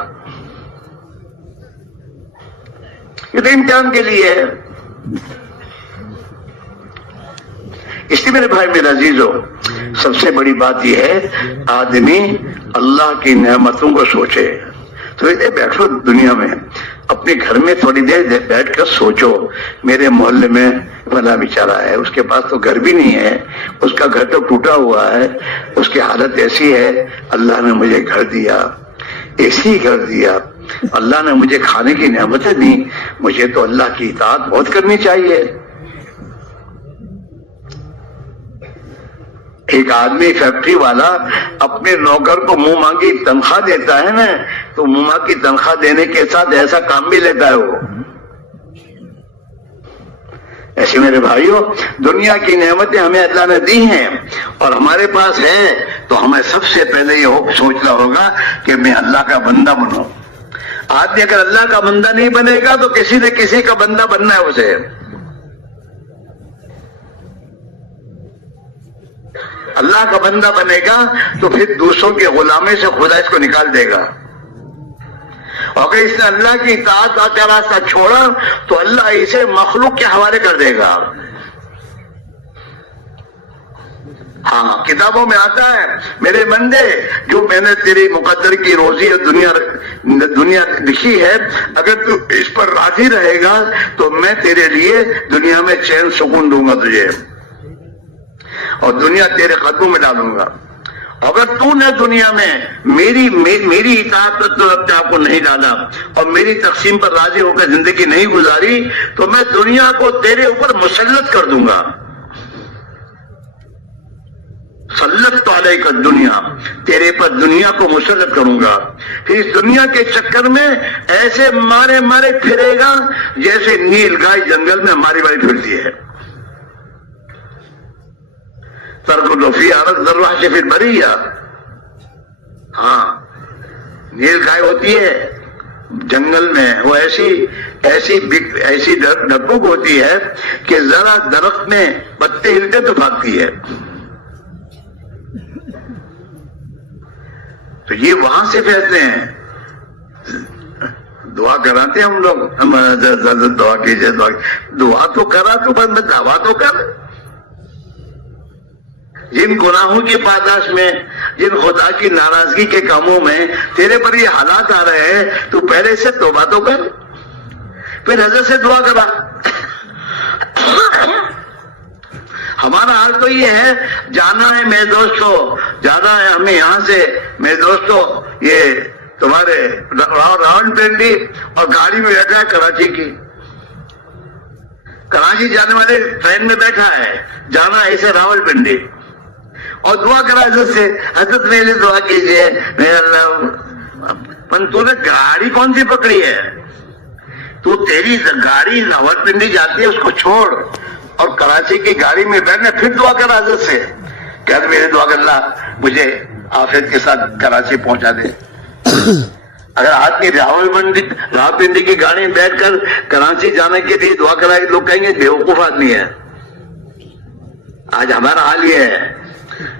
یہ تو امتحان کے لیے ہے۔ اس لیے میرے بھائی، میرے عزیزو، سب سے بڑی بات یہ ہے آدمی اللہ کی نعمتوں کو سوچے۔ تو بیٹھو دنیا میں، اپنے گھر میں تھوڑی دیر بیٹھ کر سوچو، میرے محلے میں فلاں بیچارہ ہے، اس کے پاس تو گھر بھی نہیں ہے، اس کا گھر تو ٹوٹا ہوا ہے، اس کی حالت ایسی ہے، اللہ نے مجھے گھر دیا، ایسی گھر دیا، اللہ نے مجھے کھانے کی نعمتیں دی، مجھے تو اللہ کی اطاعت بہت کرنی چاہیے۔ ایک آدمی فیکٹری والا اپنے نوکر کو منہ مانگی تنخواہ دیتا ہے نا، تو منہ مانگی تنخواہ دینے کے ساتھ ایسا کام بھی لیتا ہے وہ۔ ایسے میرے بھائیوں، دنیا کی نعمتیں ہمیں اللہ نے دی ہیں اور ہمارے پاس ہے، تو ہمیں سب سے پہلے یہ سوچنا ہوگا کہ میں اللہ کا بندہ بنوں۔ آدمی اگر اللہ کا بندہ نہیں بنے گا تو کسی نہ کسی کا بندہ بننا ہے اسے۔ اللہ کا بندہ بنے گا تو پھر دوسروں کے غلامی سے خدا اس کو نکال دے گا، اور اگر اس نے اللہ کی اطاعت کا راستہ چھوڑا تو اللہ اسے مخلوق کے حوالے کر دے گا۔ ہاں، کتابوں میں آتا ہے، میرے بندے، جو میں نے تیری مقدر کی روزی اور دنیا لکھی ہے، اگر تو اس پر راضی رہے گا تو میں تیرے لیے دنیا میں چین سکون دوں گا تجھے، اور دنیا تیرے قدموں میں ڈالوں گا۔ اگر تو نے دنیا میں میری اطاعت پر تو اپنے آپ کو نہیں ڈالا اور میری تقسیم پر راضی ہو کر زندگی نہیں گزاری، تو میں دنیا کو تیرے اوپر مسلط کر دوں گا۔ سلط علیک الدنیا، تیرے پر دنیا کو مسلط کروں گا، پھر اس دنیا کے چکر میں ایسے مارے مارے پھرے گا جیسے نیل گائے جنگل میں ماری ماری پھرتی ہے۔ ترکض فی ارض الوحش فی البریہ، ہاں، نیل گائے ہوتی ہے جنگل میں، وہ ایسی ڈھپک ہوتی ہے کہ ذرا درخت میں پتے ہلتے تو بھاگتی ہے۔ تو یہ وہاں سے پھیلتے ہیں۔ دعا کراتے ہیں ہم لوگ، دعا کیجیے، دعا تو کرا تو بس دعوا تو کر۔ جن گناہوں کی پاداش میں، جن خدا کی ناراضگی کے کاموں میں تیرے پر یہ حالات آ رہے ہیں، تو پہلے سے توبہ تو کر، پھر حضرت سے دعا کرا۔ ہمارا حال تو یہ ہے، جانا ہے میرے دوستو، جانا ہے ہمیں یہاں سے میرے دوستو، یہ تمہارے راول پنڈی، اور گاڑی میں بیٹھا ہے کراچی کی، کراچی جانے والے ٹرین میں بیٹھا ہے، جانا ہے اسے راول پنڈی، اور دعا کرا حضرت سے، حضرت میرے لیے دعا کیجیے، میرے اللہ۔ پن تو نے گاڑی کون سی پکڑی ہے؟ تو تیری گاڑی راول پنڈی جاتی ہے، اس کو چھوڑ اور کراچی کی گاڑی میں بیٹھنا، پھر دعا کرا حضرت سے کہ میرے دعا کر اللہ مجھے عافیت کے ساتھ کراچی پہنچا دے۔ اگر آدمی راول پنڈی کی گاڑی میں بیٹھ کر کراچی جانے کے لیے دعا کرائے، لوگ کہیں گے بیوقوف آدمی ہے۔ آج ہمارا حال یہ ہے،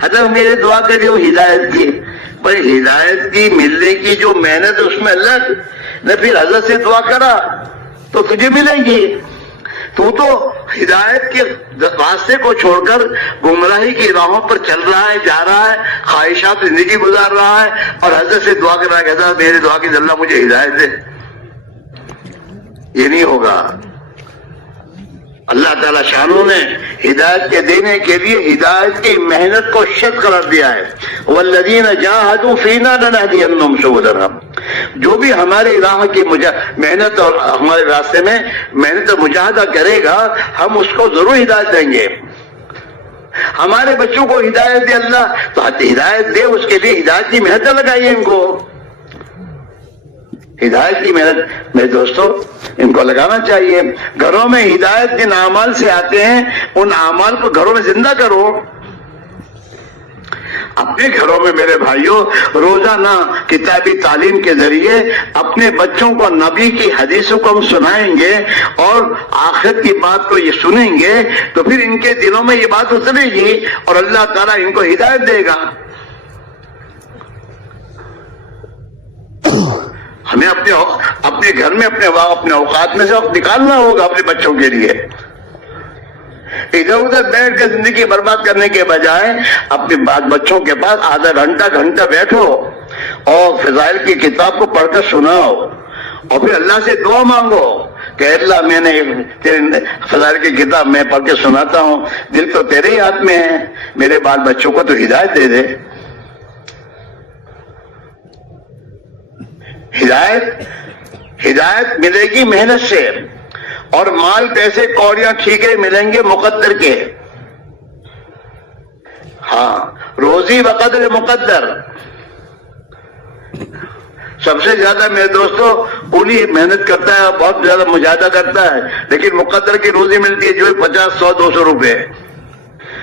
حضرت میرے دعا کریے وہ ہدایت کی، پر ہدایت کی ملنے کی جو محنت اس میں اللہ نے پھر حضرت سے دعا کرا تو تجھے ملے گی۔ تو ہدایت کے راستے کو چھوڑ کر گمراہی کی راہوں پر چل رہا ہے، جا رہا ہے، خواہشات زندگی گزار رہا ہے، اور حضرت سے دعا کر رہا ہے کہ حضرت میرے دعا کی اللہ مجھے ہدایت دے۔ یہ نہیں ہوگا۔ اللہ تعالیٰ شانوں نے ہدایت کے دینے کے لیے ہدایت کی محنت کو شرط قرار دیا ہے، والذین جاہدوا فینا لنہدینہم سبلنا، جو بھی ہماری راہ کی محنت اور ہمارے راستے میں محنت اور مجاہدہ کرے گا، ہم اس کو ضرور ہدایت دیں گے۔ ہمارے بچوں کو ہدایت دے اللہ، تو ہدایت دے، اس کے لیے ہدایت کی محنت لگائیے ان کو۔ ہدایت کی محنت میرے دوستو ان کو لگانا چاہیے۔ گھروں میں ہدایت جن اعمال سے آتے ہیں ان اعمال کو گھروں میں زندہ کرو۔ اپنے گھروں میں میرے بھائیوں روزانہ کتابی تعلیم کے ذریعے اپنے بچوں کو نبی کی حدیثوں کو ہم سنائیں گے اور آخرت کی بات کو یہ سنیں گے، تو پھر ان کے دلوں میں یہ بات اترے گی اور اللہ تعالیٰ ان کو ہدایت دے گا۔ ہمیں اپنے گھر میں اپنے اوقات میں سے وقت نکالنا ہوگا اپنے بچوں کے لیے۔ ادھر ادھر بیٹھ کر زندگی برباد کرنے کے بجائے اپنے بچوں کے پاس آدھا گھنٹہ بیٹھو اور فضائل کی کتاب کو پڑھ کر سناؤ، اور پھر اللہ سے دعا مانگو کہ اللہ میں نے تیرے فضائل کی کتاب میں پڑھ کے سناتا ہوں، دل تو تیرے ہی ہاتھ میں ہے، میرے بال بچوں کو تو ہدایت دے دے۔ ہدایت ملے گی محنت سے، اور مال پیسے کوڑیاں ٹھیکے ملیں گے مقدر کے۔ ہاں، روزی بقدر مقدر۔ سب سے زیادہ میرے دوستو پوری محنت کرتا ہے، بہت زیادہ مجاہدہ کرتا ہے، لیکن مقدر کی روزی ملتی ہے جو 50 100 200 روپے۔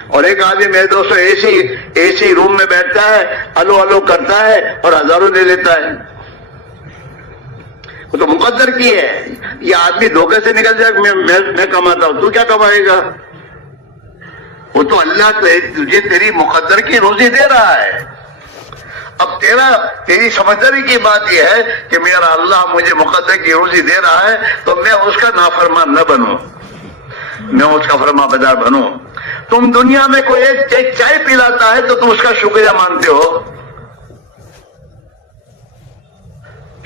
اور ایک آدمی میرے دوستو اے سی روم میں بیٹھتا ہے، الو الو کرتا ہے اور ہزاروں لے لیتا ہے۔ وہ تو مقدر کی ہے۔ یہ آدمی دھوکے سے نکل جائے میں کماتا ہوں، تو کیا کمائے گا؟ وہ تو اللہ تجھے تیری مقدر کی روزی دے رہا ہے۔ اب تیری سمجھداری کی بات یہ ہے کہ میرا اللہ مجھے مقدر کی روزی دے رہا ہے تو میں اس کا نافرمان نہ بنوں، میں اس کا فرما بردار بنوں۔ تم دنیا میں کوئی ایک چائے پلاتا ہے تو تم اس کا شکریہ مانتے ہو،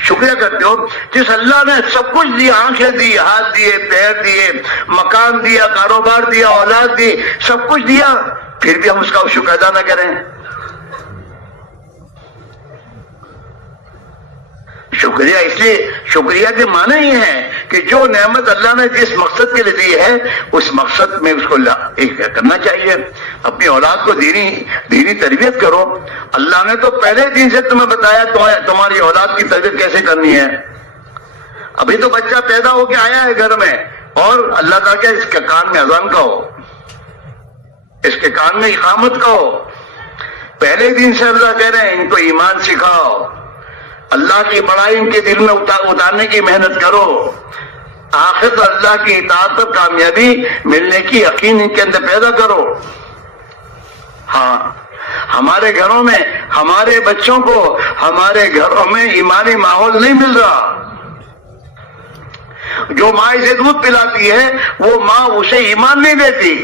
شکریہ کرتے ہو۔ جس اللہ نے سب کچھ دیا، آنکھیں دی، ہاتھ دیے، پیر دیے، مکان دیا، کاروبار دیا، اولاد دی، سب کچھ دیا، پھر بھی ہم اس کا شکر ادا نہ کریں۔ شکریہ اس لیے، شکریہ کے معنی یہ ہے کہ جو نعمت اللہ نے جس مقصد کے لیے دی ہے اس مقصد میں اس کو کرنا چاہیے۔ اپنی اولاد کو دینی تربیت کرو۔ اللہ نے تو پہلے دن سے تمہیں بتایا تمہاری اولاد کی تربیت کیسے کرنی ہے۔ ابھی تو بچہ پیدا ہو کے آیا ہے گھر میں، اور اللہ تعالیٰ کہ اس کے کان میں اذان کہو، اس کے کان میں اقامت کہو۔ پہلے دن سے اللہ کہہ رہے ہیں ان کو ایمان سکھاؤ، اللہ کی بڑائی ان کے دل میں اتارنے کی محنت کرو، آخر تو اللہ کی اطاعت اور کامیابی ملنے کی یقین ان کے اندر پیدا کرو۔ ہاں، ہمارے گھروں میں ہمارے بچوں کو ہمارے گھروں میں ایمانی ماحول نہیں مل رہا۔ جو ماں اسے دودھ پلاتی ہے وہ ماں اسے ایمان نہیں دیتی۔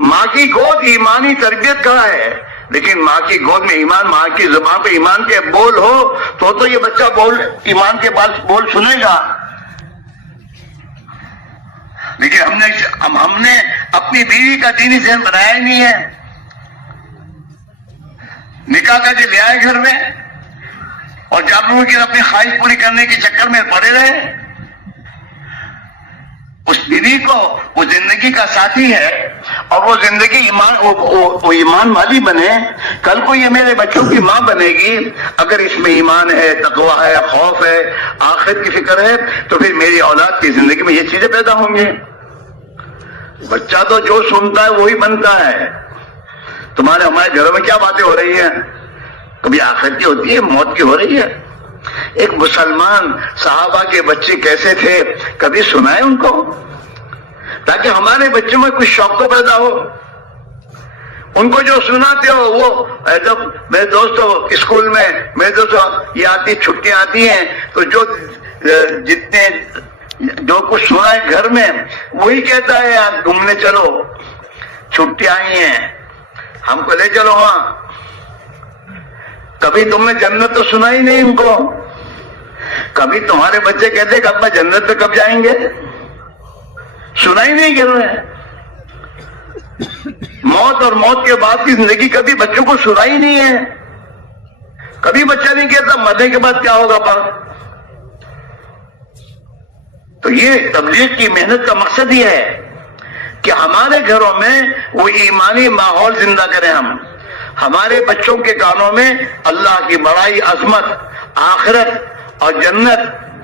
ماں کی گود ایمانی تربیت کا ہے، لیکن ماں کی گود میں ایمان، ماں کی زبان پہ ایمان کے بول ہو تو یہ بچہ ایمان کے بول سنے گا۔ لیکن ہم نے اپنی بیوی کا دینی ذہن بنایا ہی نہیں ہے۔ نکاح کر کے لے آئے گھر میں، اور جب لوگوں کی اپنی خواہش پوری کرنے کے چکر میں پڑے رہے۔ اس بیوی کو وہ زندگی کا ساتھی ہے، اور وہ زندگی ایمان والی بنے، کل کو یہ میرے بچوں کی ماں بنے گی۔ اگر اس میں ایمان ہے، تقویٰ ہے، خوف ہے، آخرت کی فکر ہے، تو پھر میری اولاد کی زندگی میں یہ چیزیں پیدا ہوں گی۔ بچہ تو جو سنتا ہے وہی بنتا ہے۔ ہمارے گھروں میں کیا باتیں ہو رہی ہیں؟ کبھی آخرت کی ہوتی ہے، موت کی ہو رہی ہے۔ ایک مسلمان صحابہ کے بچے کیسے تھے، کبھی سنائے ان کو، تاکہ ہمارے بچوں میں کچھ شوق تو پیدا ہو۔ ان کو جو سناتے ہو وہ جب میرے دوستوں اسکول میں میرے دوستوں یہ چھٹیاں آتی ہیں تو جو کچھ سنا ہے گھر میں وہی کہتا ہے یار گھومنے چلو، چھٹی آئی ہیں ہم کو لے چلو وہاں۔ کبھی تم نے جنت تو سنا ہی نہیں ان کو۔ کبھی تمہارے بچے کہتے کہ ابا جنت پہ کب جائیں گے، سنا ہی نہیں گھر میں۔ موت اور موت کے بعد کی زندگی کبھی بچوں کو سنا ہی نہیں ہے۔ کبھی بچہ نہیں کہتا مرنے کے بعد کیا ہوگا پا۔ تو یہ تبلیغ کی محنت کا مقصد یہ ہے کہ ہمارے گھروں میں وہ ایمانی ماحول زندہ کریں۔ ہمارے بچوں کے کانوں میں اللہ کی بڑائی، عظمت، آخرت اور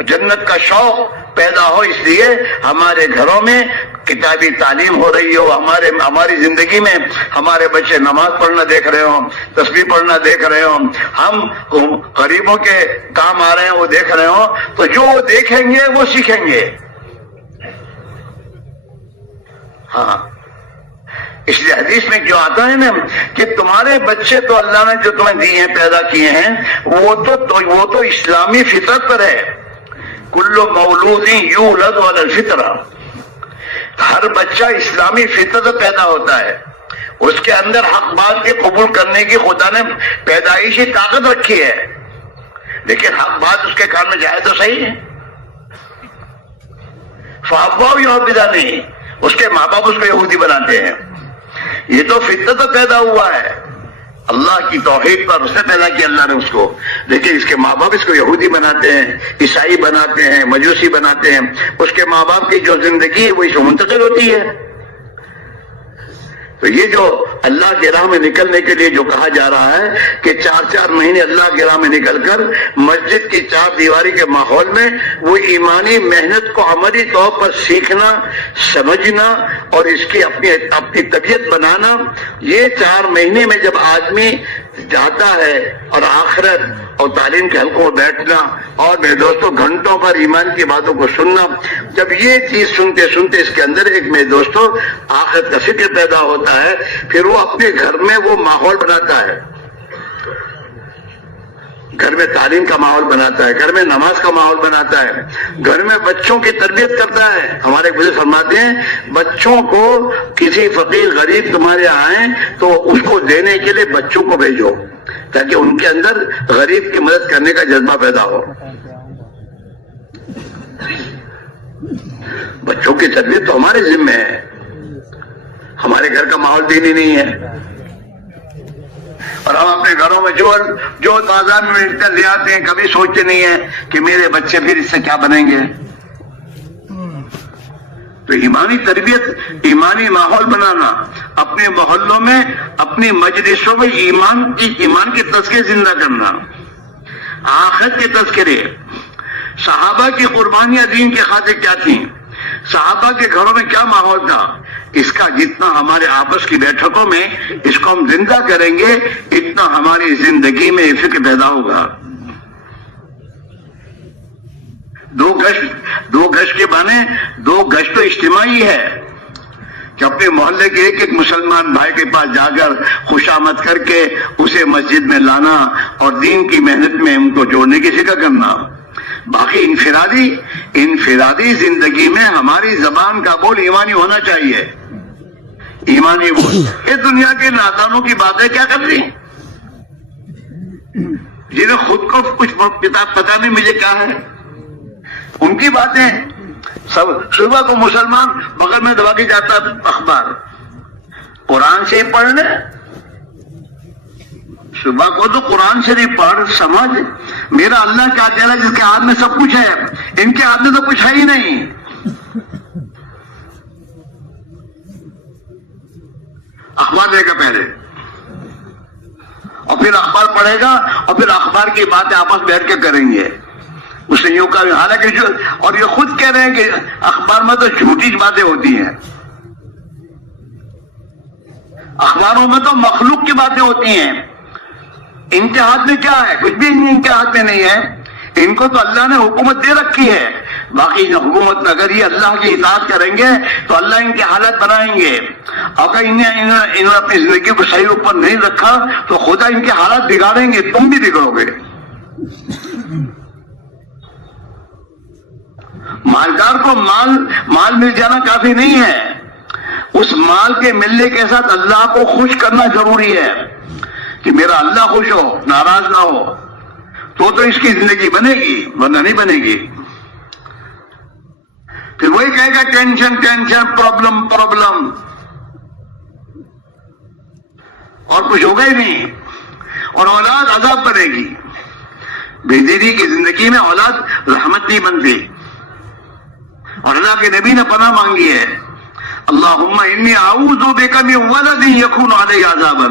جنت کا شوق پیدا ہو۔ اس لیے ہمارے گھروں میں کتابی تعلیم ہو رہی ہو، ہماری زندگی میں ہمارے بچے نماز پڑھنا دیکھ رہے ہوں، تسبیح پڑھنا دیکھ رہے ہوں، ہم غریبوں کے کام آ رہے ہیں وہ دیکھ رہے ہوں، تو جو وہ دیکھیں گے وہ سیکھیں گے۔ ہاں، اس لیے حدیث میں کیوں آتا ہے نا کہ تمہارے بچے تو اللہ نے جو تمہیں دیے ہیں، پیدا کیے ہیں، وہ تو اسلامی فطرت پر ہے۔ کل مولود یولد علی الفطرہ، ہر بچہ اسلامی فطرت پیدا ہوتا ہے، اس کے اندر حق بات کے قبول کرنے کی خدا نے پیدائشی طاقت رکھی ہے۔ لیکن حق بات اس کے کان میں جائے تو صحیح ہے. فابوا یہودیہ نہیں، اس کے ماں باپ اس کو یہودی بناتے ہیں. یہ تو فتنہ تو پیدا ہوا ہے اللہ کی توحید پر، اس نے پیدا کیا اللہ نے اس کو، لیکن اس کے ماں باپ اس کو یہودی بناتے ہیں، عیسائی بناتے ہیں، مجوسی بناتے ہیں. اس کے ماں باپ کی جو زندگی ہے وہ اس میں منتقل ہوتی ہے. تو یہ جو اللہ کی راہ میں نکلنے کے لیے جو کہا جا رہا ہے کہ 4 مہینے اللہ کی راہ میں نکل کر مسجد کی 4 دیواری کے ماحول میں وہ ایمانی محنت کو عملی طور پر سیکھنا، سمجھنا اور اس کی اپنی طبیعت بنانا، یہ 4 مہینے میں جب آدمی جاتا ہے اور آخرت اور تعلیم کے حلقوں میں بیٹھنا اور میرے دوستوں گھنٹوں پر ایمان کی باتوں کو سننا، جب یہ چیز سنتے سنتے اس کے اندر ایک میرے دوستوں آخرت کا فکر پیدا ہوتا ہے، پھر وہ اپنے گھر میں وہ ماحول بناتا ہے، گھر میں تعلیم کا ماحول بناتا ہے، گھر میں نماز کا ماحول بناتا ہے، گھر میں بچوں کی تربیت کرتا ہے. ہمارے بزرگ فرماتے ہیں بچوں کو کسی فقیر غریب تمہارے آئیں تو اس کو دینے کے لیے بچوں کو بھیجو تاکہ ان کے اندر غریب کی مدد کرنے کا جذبہ پیدا ہو. بچوں کی تربیت تو ہمارے ذمہ ہے، ہمارے گھر کا ماحول دینی نہیں ہے اور ہم اپنے گھروں میں جو بازار میں لے آتے ہیں کبھی سوچتے نہیں ہیں کہ میرے بچے پھر اس سے کیا بنیں گے. تو ایمانی تربیت، ایمانی ماحول بنانا، اپنے محلوں میں اپنی مجلسوں میں ایمان کے تذکرے زندہ کرنا، آخرت کے تذکرے، صحابہ کی قربانیاں دین کی خاطر کیا تھیں، صحابہ کے گھروں میں کیا ماحول تھا، اس کا جتنا ہمارے آپس کی بیٹھکوں میں اس کو ہم زندہ کریں گے اتنا ہماری زندگی میں فکر پیدا ہوگا. 2 گشت کے بانے 2 گشت تو اجتماعی ہے کہ اپنے محلے کے ایک مسلمان بھائی کے پاس جا کر خوشامد کر کے اسے مسجد میں لانا اور دین کی محنت میں ان کو جوڑنے کی فکر کرنا. باقی انفرادی زندگی میں ہماری زبان کا بول ایمانی ہونا چاہیے. ایمانی بول. یہ دنیا کے نادانوں کی باتیں کیا کر رہی ہیں جنہیں خود کو کچھ پتا نہیں مجھے کیا ہے، ان کی باتیں. سب صبح کو مسلمان بغل میں دبا کے جاتا اخبار، قرآن سے ہی پڑھنے. صبح کو تو قرآن شریف پڑھ سمجھ میرا اللہ کیا کہہ رہا ہے، جس کے ہاتھ میں سب کچھ ہے، ان کے ہاتھ میں تو کچھ ہے ہی نہیں. اخبار دے گا پہلے اور پھر اخبار پڑھے گا اور پھر اخبار کی باتیں آپس بیٹھ کے کریں گے. اس نے یوں کہا، حالانکہ اور یہ خود کہہ رہے ہیں کہ اخبار میں تو جھوٹی باتیں ہوتی ہیں، اخباروں میں تو مخلوق کی باتیں ہوتی ہیں. ان کے ہاتھ میں کیا ہے؟ کچھ بھی ان کے ہاتھ میں نہیں ہے. ان کو تو اللہ نے حکومت دے رکھی ہے، باقی حکومت میں اگر یہ اللہ کی اطاعت کریں گے تو اللہ ان کی حالت بنائیں گے. اگر انہوں نے اپنی زندگی کو صحیح اوپر نہیں رکھا تو خدا ان کے حالات بگاڑیں گے، تم بھی بگڑو گے. مالدار کو مال مل جانا کافی نہیں ہے، اس مال کے ملنے کے ساتھ اللہ کو خوش کرنا ضروری ہے کہ میرا اللہ خوش ہو، ناراض نہ ہو، تو اس کی زندگی بنے گی، ورنہ نہیں بنے گی. پھر وہی کہے گا ٹینشن پرابلم اور کچھ ہوگا ہی نہیں، اور اولاد عذاب بنے گی. بے دینی کی زندگی میں اولاد رحمت نہیں بنتی، اور اللہ کے نبی نے پناہ مانگی ہے، اللہم انی اعوذ بک من ولد یکون علی عذابا.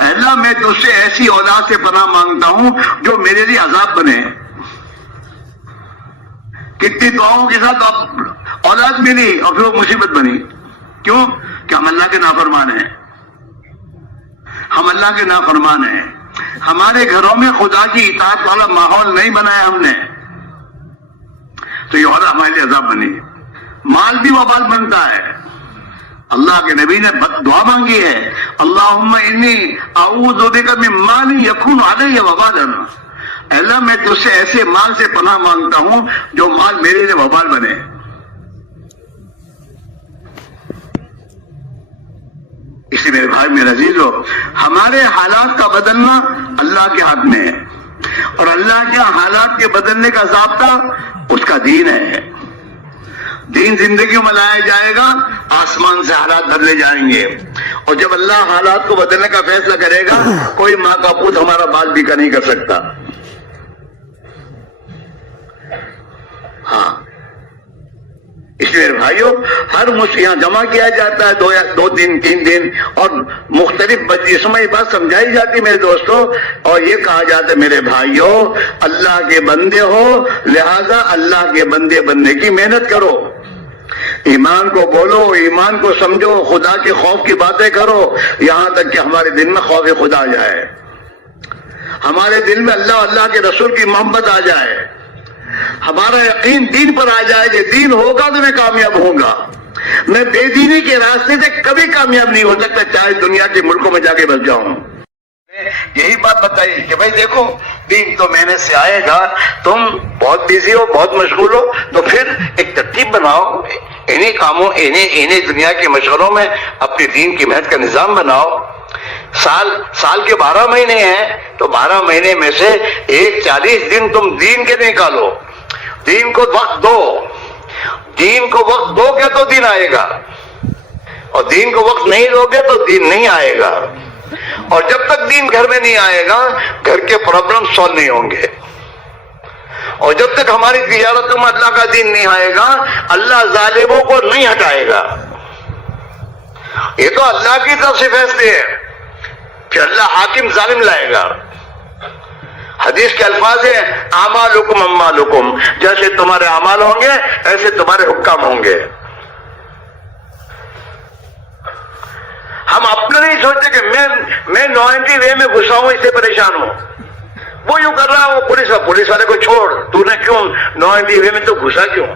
اللہ میں تجھ سے ایسی اولاد سے پناہ مانگتا ہوں جو میرے لیے عذاب بنے. کتنی دعاؤں کے ساتھ اولاد ملی اور پھر وہ مصیبت بنی. کیوں؟ کہ ہم اللہ کے نافرمان ہیں، ہم اللہ کے نافرمان ہیں. ہمارے گھروں میں خدا کی اطاعت والا ماحول نہیں بنایا ہم نے، تو یہ اولاد ہمارے لیے عذاب بنی. مال بھی وبال بنتا ہے. اللہ کے نبی نے دعا مانگی ہے، اللہم انی اعوذ بک من مال یکون علی وبالا. اللہ میں تجھ سے ایسے مال سے پناہ مانگتا ہوں جو مال میرے لیے وبال بنے. اسی میرے بھائی میرے عزیزو، ہمارے حالات کا بدلنا اللہ کے ہاتھ میں ہے، اور اللہ کے حالات کے بدلنے کا ضابطہ اس کا دین ہے. دین زندگی میں لایا جائے گا، آسمان سے حالات بدلے جائیں گے. اور جب اللہ حالات کو بدلنے کا فیصلہ کرے گا، کوئی ماں کا پوت ہمارا بال بھی نہیں کر سکتا. ہاں، اس لیے بھائیوں، ہر یہاں جمع کیا جاتا ہے 2 دن 3 دن، اور مختلف مجلسوں میں یہ بات سمجھائی جاتی میرے دوستوں، اور یہ کہا جاتا ہے میرے بھائیوں، اللہ کے بندے ہو، لہذا اللہ کے بندے بننے کی محنت کرو. ایمان کو بولو، ایمان کو سمجھو، خدا کے خوف کی باتیں کرو، یہاں تک کہ ہمارے دل میں خوف خدا آ جائے، ہمارے دل میں اللہ کے رسول کی محبت آ جائے، ہمارا یقین دین پر آ جائے کہ دین ہوگا تو میں کامیاب ہوں گا. میں بے دینی کے راستے سے کبھی کامیاب نہیں ہو سکتا، چاہے دنیا کے ملکوں میں جا کے بس جاؤں. یہی بات بتائی کہ بھائی دیکھو، دین تو محنت سے آئے گا، تم بہت بزی ہو، بہت مشغول ہو، تو پھر ایک ترتیب بناؤ، انہی کاموں انہی دنیا کے مشغلوں میں اپنی دین کی محنت کا نظام بناؤ. سال کے 12 مہینے ہیں، تو 12 مہینے میں سے 40 دن تم دین کے نکالو، دین کو وقت دو. دین کو وقت دو گے تو دین آئے گا، اور دین کو وقت نہیں دو گے تو دین نہیں آئے گا. اور جب تک دین گھر میں نہیں آئے گا، گھر کے پرابلم سالو نہیں ہوں گے. اور جب تک ہماری تجارتوں میں اللہ کا دین نہیں آئے گا، اللہ ظالموں کو نہیں ہٹائے گا. یہ تو اللہ کی طرف سے فیصلے ہے، پھر اللہ حاکم ظالم لائے گا. حدیث کے الفاظ ہیں، اعمالکم اموالکم، جیسے تمہارے اعمال ہوں گے ایسے تمہارے حکام ہوں گے. ہم اپنا نہیں سوچتے کہ میں 90 وے میں گھسا ہوں، اس سے پریشان ہوں، وہ یوں کر رہا ہے، وہ پولیس والے کو چھوڑ، تو نے کیوں 90 وے میں تو گھسا کیوں؟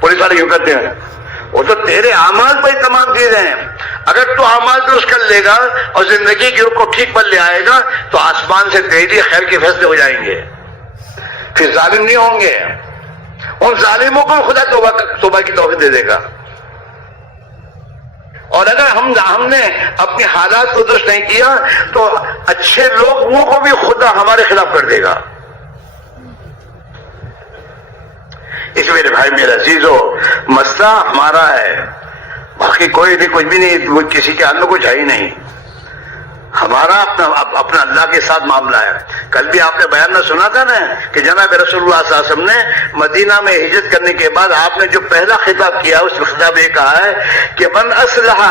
پولیس والے یوں کرتے ہیں، وہ تو تیرے اعمال پر تمام چیزیں ہیں. اگر تو اعمال درست کر لے گا اور زندگی کی رخ کو ٹھیک پر لے آئے گا تو آسمان سے تیرے لیے خیر کے فیصلے ہو جائیں گے، پھر ظالم نہیں ہوں گے. ان ظالموں کو خدا توبہ کی توفیق دے دے گا. اور اگر ہم نے اپنے حالات کو درست نہیں کیا تو اچھے لوگوں کو بھی خدا ہمارے خلاف کر دے گا. اس میرے بھائی میرے عزیزو، مسئلہ ہمارا ہے، باقی کوئی نہیں، کچھ بھی نہیں، کسی کے حال میں کچھ ہے ہی نہیں. ہمارا اپنا اللہ کے ساتھ معاملہ ہے. کل بھی آپ نے بیان میں سنا تھا نا کہ جناب رسول اللہ صلی اللہ علیہ وسلم نے مدینہ میں ہجرت کرنے کے بعد آپ نے جو پہلا خطاب کیا، اس خطاب یہ کہا ہے کہ من اصلح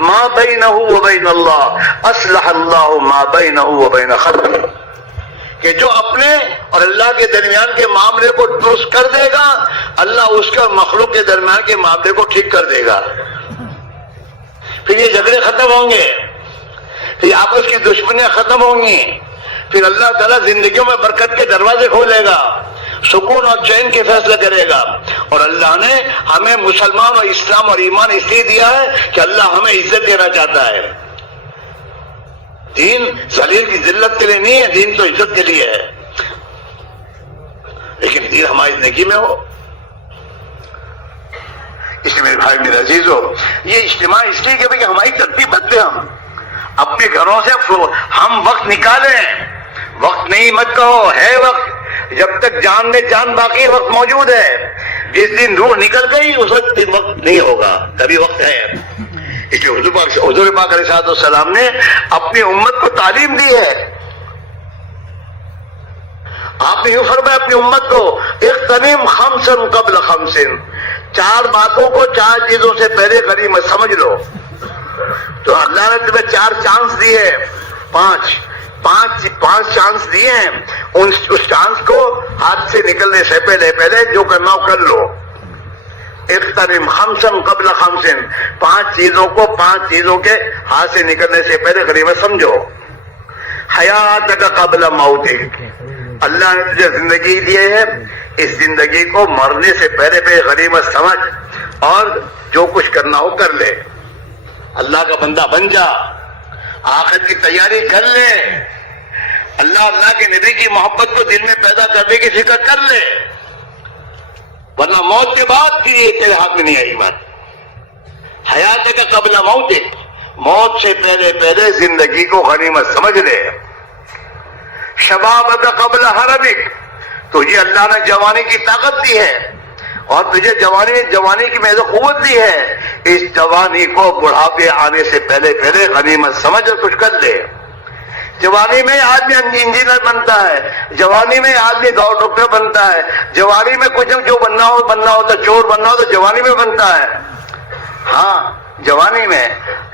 ما بینہ وبین اللہ اصلح اللہ ما بینہ وبین خلقہ، کہ جو اپنے اور اللہ کے درمیان کے معاملے کو درست کر دے گا، اللہ اس کا مخلوق کے درمیان کے معاملے کو ٹھیک کر دے گا. پھر یہ جھگڑے ختم ہوں گے، پھر آپس کی دشمنیاں ختم ہوں گی، پھر اللہ تعالیٰ زندگیوں میں برکت کے دروازے کھولے گا، سکون اور چین کے فیصلے کرے گا. اور اللہ نے ہمیں مسلمان اور اسلام اور ایمان اس لیے دیا ہے کہ اللہ ہمیں عزت دینا چاہتا ہے. دین ذلیل کی ذلت کے لیے نہیں ہے، دین تو عزت کے لیے ہے. لیکن دین ہماری زندگی میں ہو. اس لیے میرے بھائی میرے عزیزو، یہ اجتماع اس لیے کہ ہماری ترتیب بدلے، ہم اپنے گھروں سے ہم وقت نکالیں. وقت نہیں مت کہو، ہے وقت. جب تک جان میں جان باقی وقت موجود ہے. جس دن روح نکل گئی اس وقت وقت نہیں ہوگا، تبھی وقت ہے. اس لیے حضور پاک علیہ السلام نے اپنی امت کو تعلیم دی ہے. آپ نے یوں فرمایا اپنی امت کو، اغتنم خمسا قبل خمس، 4 باتوں کو 4 چیزوں سے پہلے غنیمت سمجھ لو. تو اللہ نے تمہیں 4 چانس دیے، 5 چانس دیے ہیں. اس چانس کو ہاتھ سے نکلنے سے پہلے جو کرنا ہو کر لو. اغتنم خمسا قبل خمس، 5 چیزوں کو 5 چیزوں کے ہاتھ سے نکلنے سے پہلے غنیمت سمجھو. حیاتک قبل موتک، اللہ نے تجھے زندگی دی ہے، اس زندگی کو مرنے سے پہلے غنیمت سمجھ اور جو کچھ کرنا ہو کر لے. اللہ کا بندہ بن جا، آخرت کی تیاری کر لے، اللہ کے نبی کی محبت کو دل میں پیدا کرنے کی فکر کر لے، ورنہ موت کے بعد پھر یہ تیرے ہاتھ میں نہیں آئی بات. حیات کا قبل موت، موت سے پہلے زندگی کو غنیمت سمجھ لے. شبابک قبل حرمک، تجھے اللہ نے جوانی کی طاقت دی ہے اور تجھے جوانی کی محض قوت دی ہے، اس جوانی کو بڑھاپے آنے سے پہلے غنیمت سمجھ اور کچھ کر لے۔ جوانی میں آدمی انجینئر بنتا ہے، جوانی میں آدمی ڈاکٹر بنتا ہے، جوانی میں کچھ جو بننا ہو تو چور بننا ہو تو جوانی میں بنتا ہے۔ ہاں جوانی میں،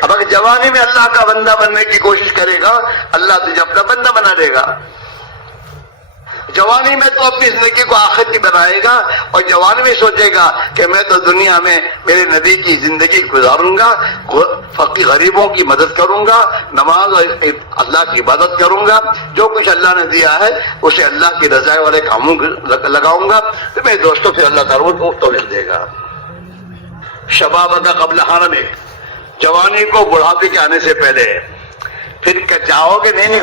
اب اگر جوانی میں اللہ کا بندہ بننے کی کوشش کرے گا، اللہ تجھے اپنا بندہ بنا دے گا۔ جوانی میں تو اپنی زندگی کو آخرت کی بنائے گا اور جوانی میں سوچے گا کہ میں تو دنیا میں میرے نبی کی زندگی گزاروں گا، فقیر غریبوں کی مدد کروں گا، نماز اور اللہ کی عبادت کروں گا، جو کچھ اللہ نے دیا ہے اسے اللہ کی رضا والے کاموں لگاؤں گا، تو میرے دوستوں سے اللہ تعالیٰ کو توفیق دے گا۔ شبابک قبل حرمک، جوانی کو بڑھاپے کے آنے سے پہلے۔ پھر کیا چاہو گے؟ نہیں،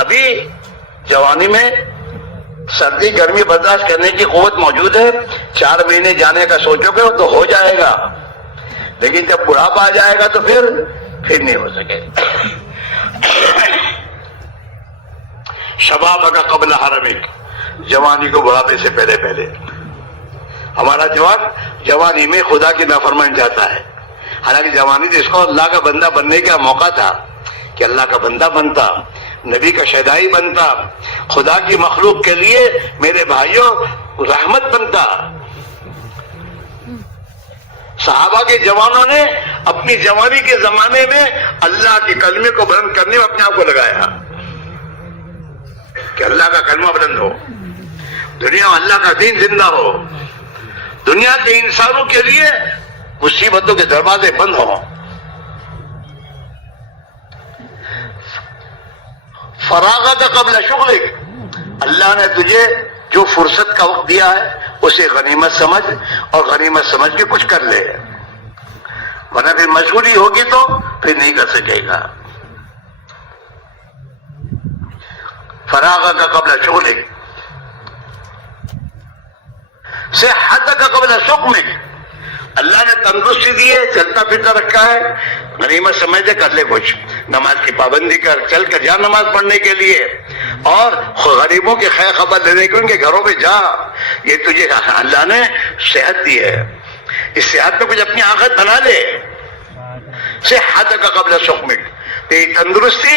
ابھی جوانی میں سردی گرمی برداشت کرنے کی قوت موجود ہے، 4 مہینے جانے کا سوچو گے تو ہو جائے گا، لیکن جب بڑھاپا آ جائے گا تو پھر نہیں ہو سکے۔ شبابک قبل حرمک، جوانی کو بڑھاپے سے پہلے۔ ہمارا جوان جوانی میں خدا کی نافرمانی چاہتا ہے، حالانکہ جوانی جس کو اللہ کا بندہ بننے کا موقع تھا کہ اللہ کا بندہ بنتا، نبی کا شہدائی بنتا، خدا کی مخلوق کے لیے میرے بھائیوں رحمت بنتا۔ صحابہ کے جوانوں نے اپنی جوانی کے زمانے میں اللہ کے کلمے کو بلند کرنے میں اپنے آپ کو لگایا کہ اللہ کا کلمہ بلند ہو، دنیا میں اللہ کا دین زندہ ہو، دنیا کے انسانوں کے لیے مصیبتوں کے دروازے بند ہوں۔ فراغت قبل شغلک، اللہ نے تجھے جو فرصت کا وقت دیا ہے اسے غنیمت سمجھ اور غنیمت سمجھ کے کچھ کر لے، ورنہ پھر مشغولی ہوگی تو پھر نہیں کر سکے گا۔ فراغت قبل شغلک، صحتک قبل سقمک، اللہ نے تندرستی دی ہے، چلتا پھرتا رکھا ہے، غنیمت سمجھ دے، کر لے کچھ، نماز کی پابندی کر، چل کر جا نماز پڑھنے کے لیے، اور غریبوں کی خیر خبر لینے کے ان کے گھروں میں جا، یہ تجھے اللہ نے صحت دی ہے، اس صحت میں کچھ اپنی آخرت بنا لے۔ صحتک قبل سقمک، تیری تندرستی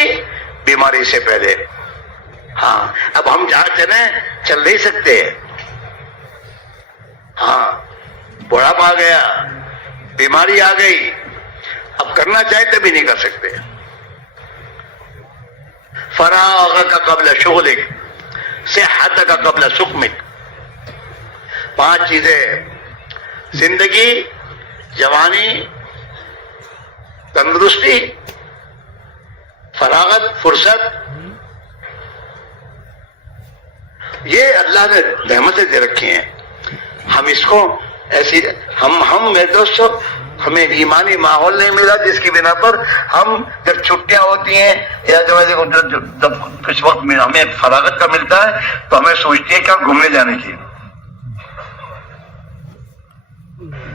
بیماری سے پہلے۔ ہاں اب ہم جہاں چل نہیں سکتے، ہاں بڑھاپا آ گیا، بیماری آ گئی، اب کرنا چاہتے بھی نہیں کر سکتے۔ فراغک قبل شغلک، صحتک قبل سقمک، 5 چیزیں: زندگی، جوانی، تندرستی، فراغت، فرصت، یہ اللہ نے نعمتیں دے رکھی ہیں۔ ہم اس کو ایسی ہم میرے دوستوں، ہمیں ایمانی ماحول نہیں ملا جس کی بنا پر ہم جب چھٹیاں ہوتی ہیں یا جب کچھ وقت میں ہمیں فراغت کا ملتا ہے تو ہمیں سوچتی ہے کہ ہم گھومنے جانے کی،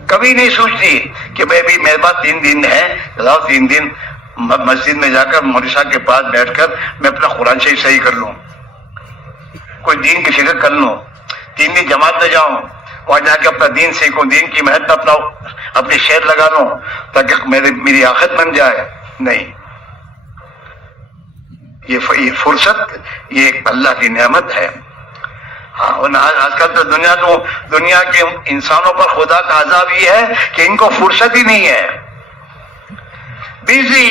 کبھی نہیں سوچتی کہ میں بھی میرے پاس 3 دن ہے، 3 دن مسجد میں جا کر مولوی صاحب کے پاس بیٹھ کر میں اپنا قرآن شریف صحیح کر لوں، کوئی دین کی فکر کر لوں، 3 دن جماعت میں جاؤں، وہاں جا کے اپنا دین سیکھوں، دین کی محنت اپنی شہر لگا لوں تاکہ میری آخرت بن جائے۔ نہیں، یہ فرصت یہ ایک اللہ کی نعمت ہے۔ ہاں آج کل تو دنیا کے انسانوں پر خدا کا عذاب یہ ہے کہ ان کو فرصت ہی نہیں ہے، بیزی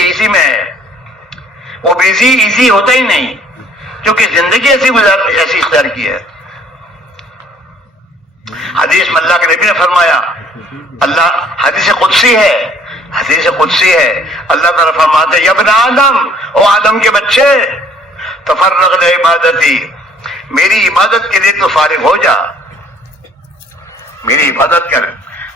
اسی میں ہے، وہ ایزی ہوتا ہی نہیں کیونکہ زندگی ایسی اختیار کی ہے۔ حدیث میں اللہ کے نبی نے فرمایا، حدیث قدسی ہے، اللہ تعالیٰ فرماتے ہیں یا ابن آدم، او آدم کے بچے، تفرغ لعبادتی، میری عبادت کے لیے تو فارغ ہو جا، میری عبادت کر۔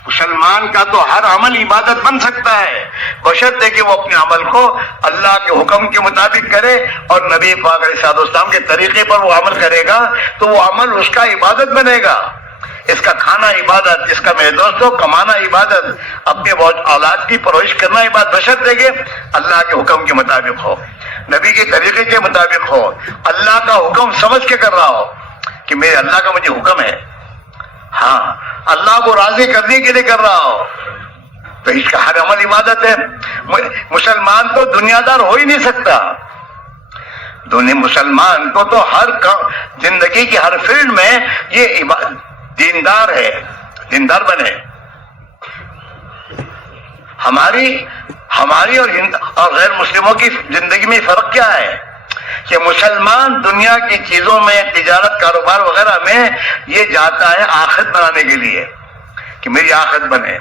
مسلمان کا تو ہر عمل عبادت بن سکتا ہے بشرطے کہ وہ اپنے عمل کو اللہ کے حکم کے مطابق کرے اور نبی پاک علیہ السلام کے طریقے پر وہ عمل کرے گا تو وہ عمل اس کا عبادت بنے گا۔ اس کا کھانا عبادت، اس کا میرے دوستوں کمانا عبادت، اپنے اولاد کی پرورش کرنا عبادت، بشرطے کہ اللہ کے حکم کے مطابق ہو۔ نبی کے طریقے کے مطابق ہو, اللہ کا حکم سمجھ کے کر رہا ہو کہ میرے اللہ کا مجھے حکم ہے, ہاں اللہ کو راضی کرنے کے لیے کر رہا ہو, تو اس کا ہر عمل عبادت ہے. مسلمان تو دنیا دار ہو ہی نہیں سکتا. مسلمان کو تو ہر زندگی کی ہر فیلڈ میں یہ دیندار ہے, دیندار بنے. ہماری اور غیر مسلموں کی زندگی میں فرق کیا ہے کہ مسلمان دنیا کی چیزوں میں, تجارت, کاروبار وغیرہ میں یہ جاتا ہے آخرت بنانے کے لیے کہ میری آخرت بنے,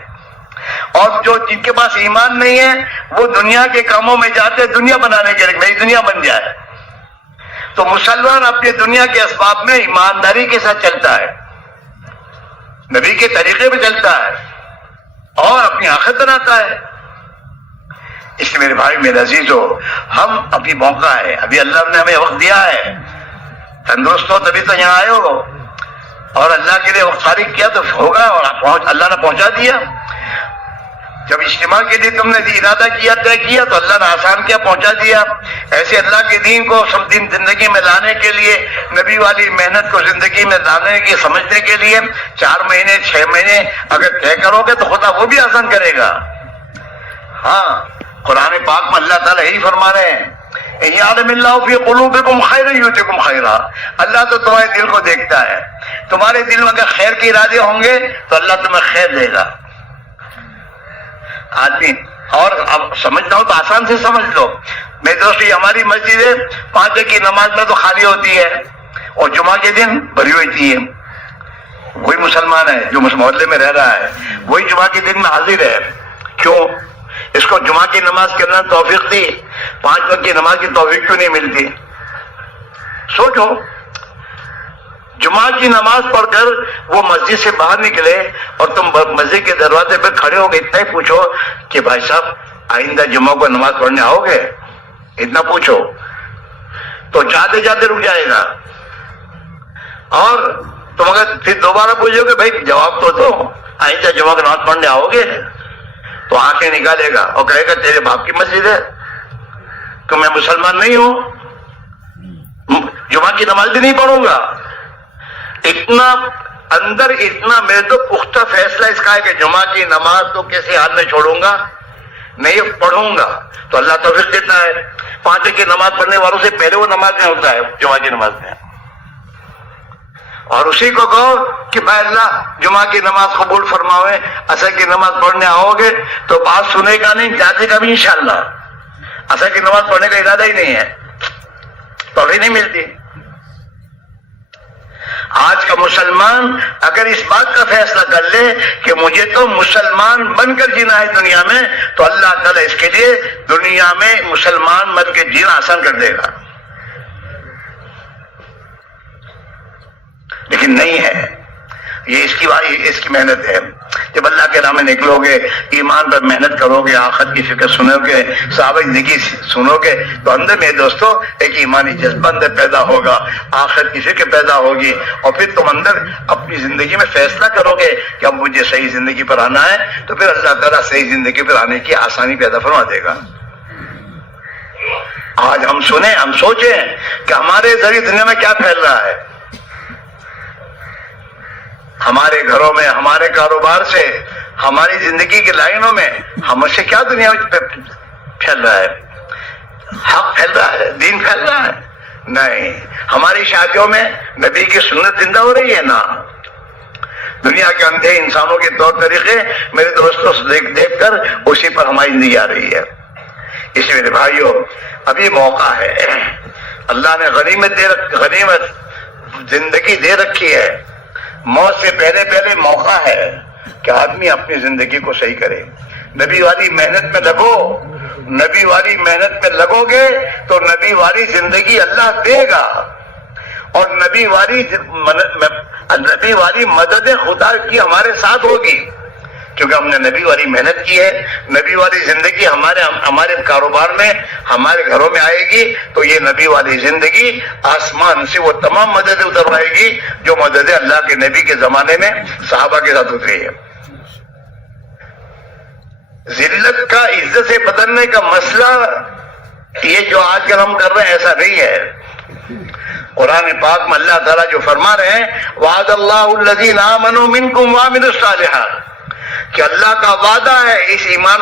اور جو جن کے پاس ایمان نہیں ہے وہ دنیا کے کاموں میں جاتے ہیں دنیا بنانے کے لیے, میری دنیا بن جائے. تو مسلمان اپنی دنیا کے اسباب میں ایمانداری کے ساتھ چلتا ہے, نبی کے طریقے پہ چلتا ہے اور اپنی آخرت بناتا ہے. اس لیے میرے بھائی میرے عزیزو, ہم ابھی موقع ہے, ابھی اللہ نے ہمیں وقت دیا ہے, تندرست ہو تبھی تو یہاں آئے ہو, اور اللہ کے لیے وقت فارغ کیا تو ہوگا, اور اللہ نے پہنچا دیا. جب اجتماع کے لیے تم نے ارادہ کیا, طے کیا, تو اللہ نے آسان کیا, پہنچا دیا. ایسے اللہ کے دین کو سب دن زندگی میں لانے کے لیے, نبی والی محنت کو زندگی میں لانے کے سمجھنے کے لیے 4 مہینے 6 مہینے اگر طے کرو گے تو خدا وہ بھی آسان کرے گا. ہاں, قرآن پاک میں اللہ تعالیٰ یہی فرما رہے ہیں, یعلم اللہ فی قلوبکم خیرا یؤتکم خیرا. اللہ تو تمہارے دل کو دیکھتا ہے, تمہارے دل میں اگر خیر کے ارادے ہوں گے تو اللہ تمہیں خیر دے گا. آدمی اور اب سمجھنا ہو تو آسان سے سمجھ لو. میرے دوست, ہماری مسجدیں 5 کی نماز میں تو خالی ہوتی ہے اور جمعہ کے دن بھری ہوتی ہے. وہی مسلمان ہے جو محلے میں رہ رہا ہے, وہی جمعہ کے دن میں حاضر ہے. کیوں؟ اس کو جمعہ کی نماز کرنا توفیق دی, 5 وقت کی نماز کی توفیق کیوں نہیں ملتی؟ سوچو. جمعہ کی نماز پڑھ کر وہ مسجد سے باہر نکلے اور تم مسجد کے دروازے پہ کھڑے ہو گئے, اتنا ہی پوچھو کہ بھائی صاحب آئندہ جمعہ کو نماز پڑھنے آؤ گے, اتنا پوچھو تو جاتے جاتے رک جائے گا. اور تم اگر پھر دوبارہ پوچھو کہ بھائی جواب تو دو, آئندہ جمعہ کو نماز پڑھنے آؤ گے, تو آنکھیں نکالے گا اور کہے گا تیرے باپ کی مسجد ہے, تو میں مسلمان نہیں ہوں, جمعہ کی نماز بھی نہیں پڑھوں گا. اتنا اندر, اتنا میرے تو پختہ فیصلہ اس کا ہے کہ جمعہ کی نماز تو کسی حال میں چھوڑوں گا نہیں, پڑھوں گا. تو اللہ توفیق دیتا ہے. 5 کی نماز پڑھنے والوں سے پہلے وہ نماز میں ہوتا ہے, جمعہ کی نماز میں. اور اسی کو کہو کہ بھائی اللہ جمعہ کی نماز قبول فرماوے, عصر کی نماز پڑھنے آؤ گے, تو بات سنے گا نہیں, جاتے گا بھی انشاءاللہ. عصر کی نماز پڑھنے کا ارادہ ہی نہیں ہے, توفیق نہیں ملتی. آج کا مسلمان اگر اس بات کا فیصلہ کر لے کہ مجھے تو مسلمان بن کر جینا ہے دنیا میں, تو اللہ تعالیٰ اس کے لیے دنیا میں مسلمان بن کے جینا آسان کر دے گا. لیکن نہیں ہے, یہ اس کی محنت ہے. جب اللہ کے راہ میں نکلو گے, ایمان پر محنت کرو گے, آخرت کی فکر سنو گے, صحابہ زندگی سنو گے, تو اندر میرے دوستو ایک ایمانی جذبہ اندر پیدا ہوگا, آخرت کی فکر پیدا ہوگی, اور پھر تم اندر اپنی زندگی میں فیصلہ کرو گے کہ اب مجھے صحیح زندگی پر آنا ہے, تو پھر اللہ تعالیٰ صحیح زندگی پر آنے کی آسانی پیدا فرما دے گا. آج ہم سنیں, ہم سوچیں کہ ہمارے ذریعے دنیا میں کیا پھیل رہا ہے. ہمارے گھروں میں, ہمارے کاروبار سے, ہماری زندگی کی لائنوں میں ہم سے کیا دنیا میں پھیل رہا ہے؟ حق پھیل رہا ہے, دین پھیل رہا ہے؟ نہیں. ہماری شادیوں میں نبی کی سنت زندہ ہو رہی ہے نا. دنیا کے اندھے انسانوں کے طور طریقے میرے دوستوں سے دیکھ کر اسی پر ہماری زندگی آ رہی ہے. اس میرے بھائیوں, ابھی موقع ہے, اللہ نے غنیمت زندگی دے رکھی ہے. موت سے پہلے موقع ہے کہ آدمی اپنی زندگی کو صحیح کرے. نبی والی محنت میں لگو, نبی والی محنت میں لگو گے تو نبی والی زندگی اللہ دے گا, اور نبی والی مدد خدا کی ہمارے ساتھ ہوگی, کیونکہ ہم نے نبی والی محنت کی ہے. نبی والی زندگی ہمارے کاروبار میں, ہمارے گھروں میں آئے گی, تو یہ نبی والی زندگی آسمان سے وہ تمام مددیں اتروائے گی جو مددیں اللہ کے نبی کے زمانے میں صحابہ کے ساتھ اتری ہے. ذلت کا عزت سے بدلنے کا مسئلہ یہ جو آج کل ہم کر رہے ہیں ایسا نہیں ہے. قرآن پاک میں اللہ تعالیٰ جو فرما رہے ہیں وعد اللہ الذین آمنوا منکم وعملوا الصالحات، کہ اللہ کا وعدہ ہے اس ایمان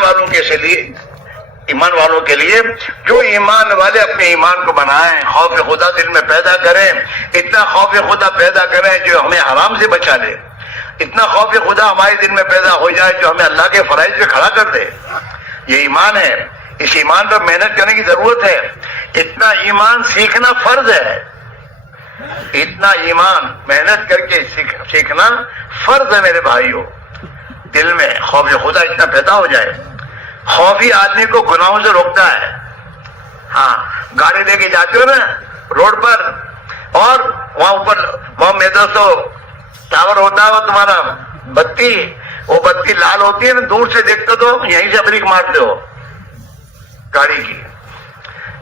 والوں کے لیے جو ایمان والے اپنے ایمان کو بنائیں، خوف خدا دل میں پیدا کریں، اتنا خوف خدا پیدا کریں جو ہمیں حرام سے بچا لے، اتنا خوف خدا ہمارے دل میں پیدا ہو جائے جو ہمیں اللہ کے فرائض پہ کھڑا کر دے. یہ ایمان ہے، اس ایمان پر محنت کرنے کی ضرورت ہے. اتنا ایمان سیکھنا فرض ہے، اتنا ایمان محنت کر کے سیکھنا فرض ہے میرے بھائیوں. دل میں خوف خدا اتنا پیدا ہو جائے. خوفی آدمی کو گناہوں سے روکتا ہے. ہاں، گاڑی لے کے جاتے ہو نا روڈ پر، اور وہاں میرے دوستو ٹاور ہوتا ہے وہ تمہارا بتی، وہ بتی لال ہوتی ہے نا، دور سے دیکھتے تو یہیں سے بریک مارتے ہو گاڑی کی.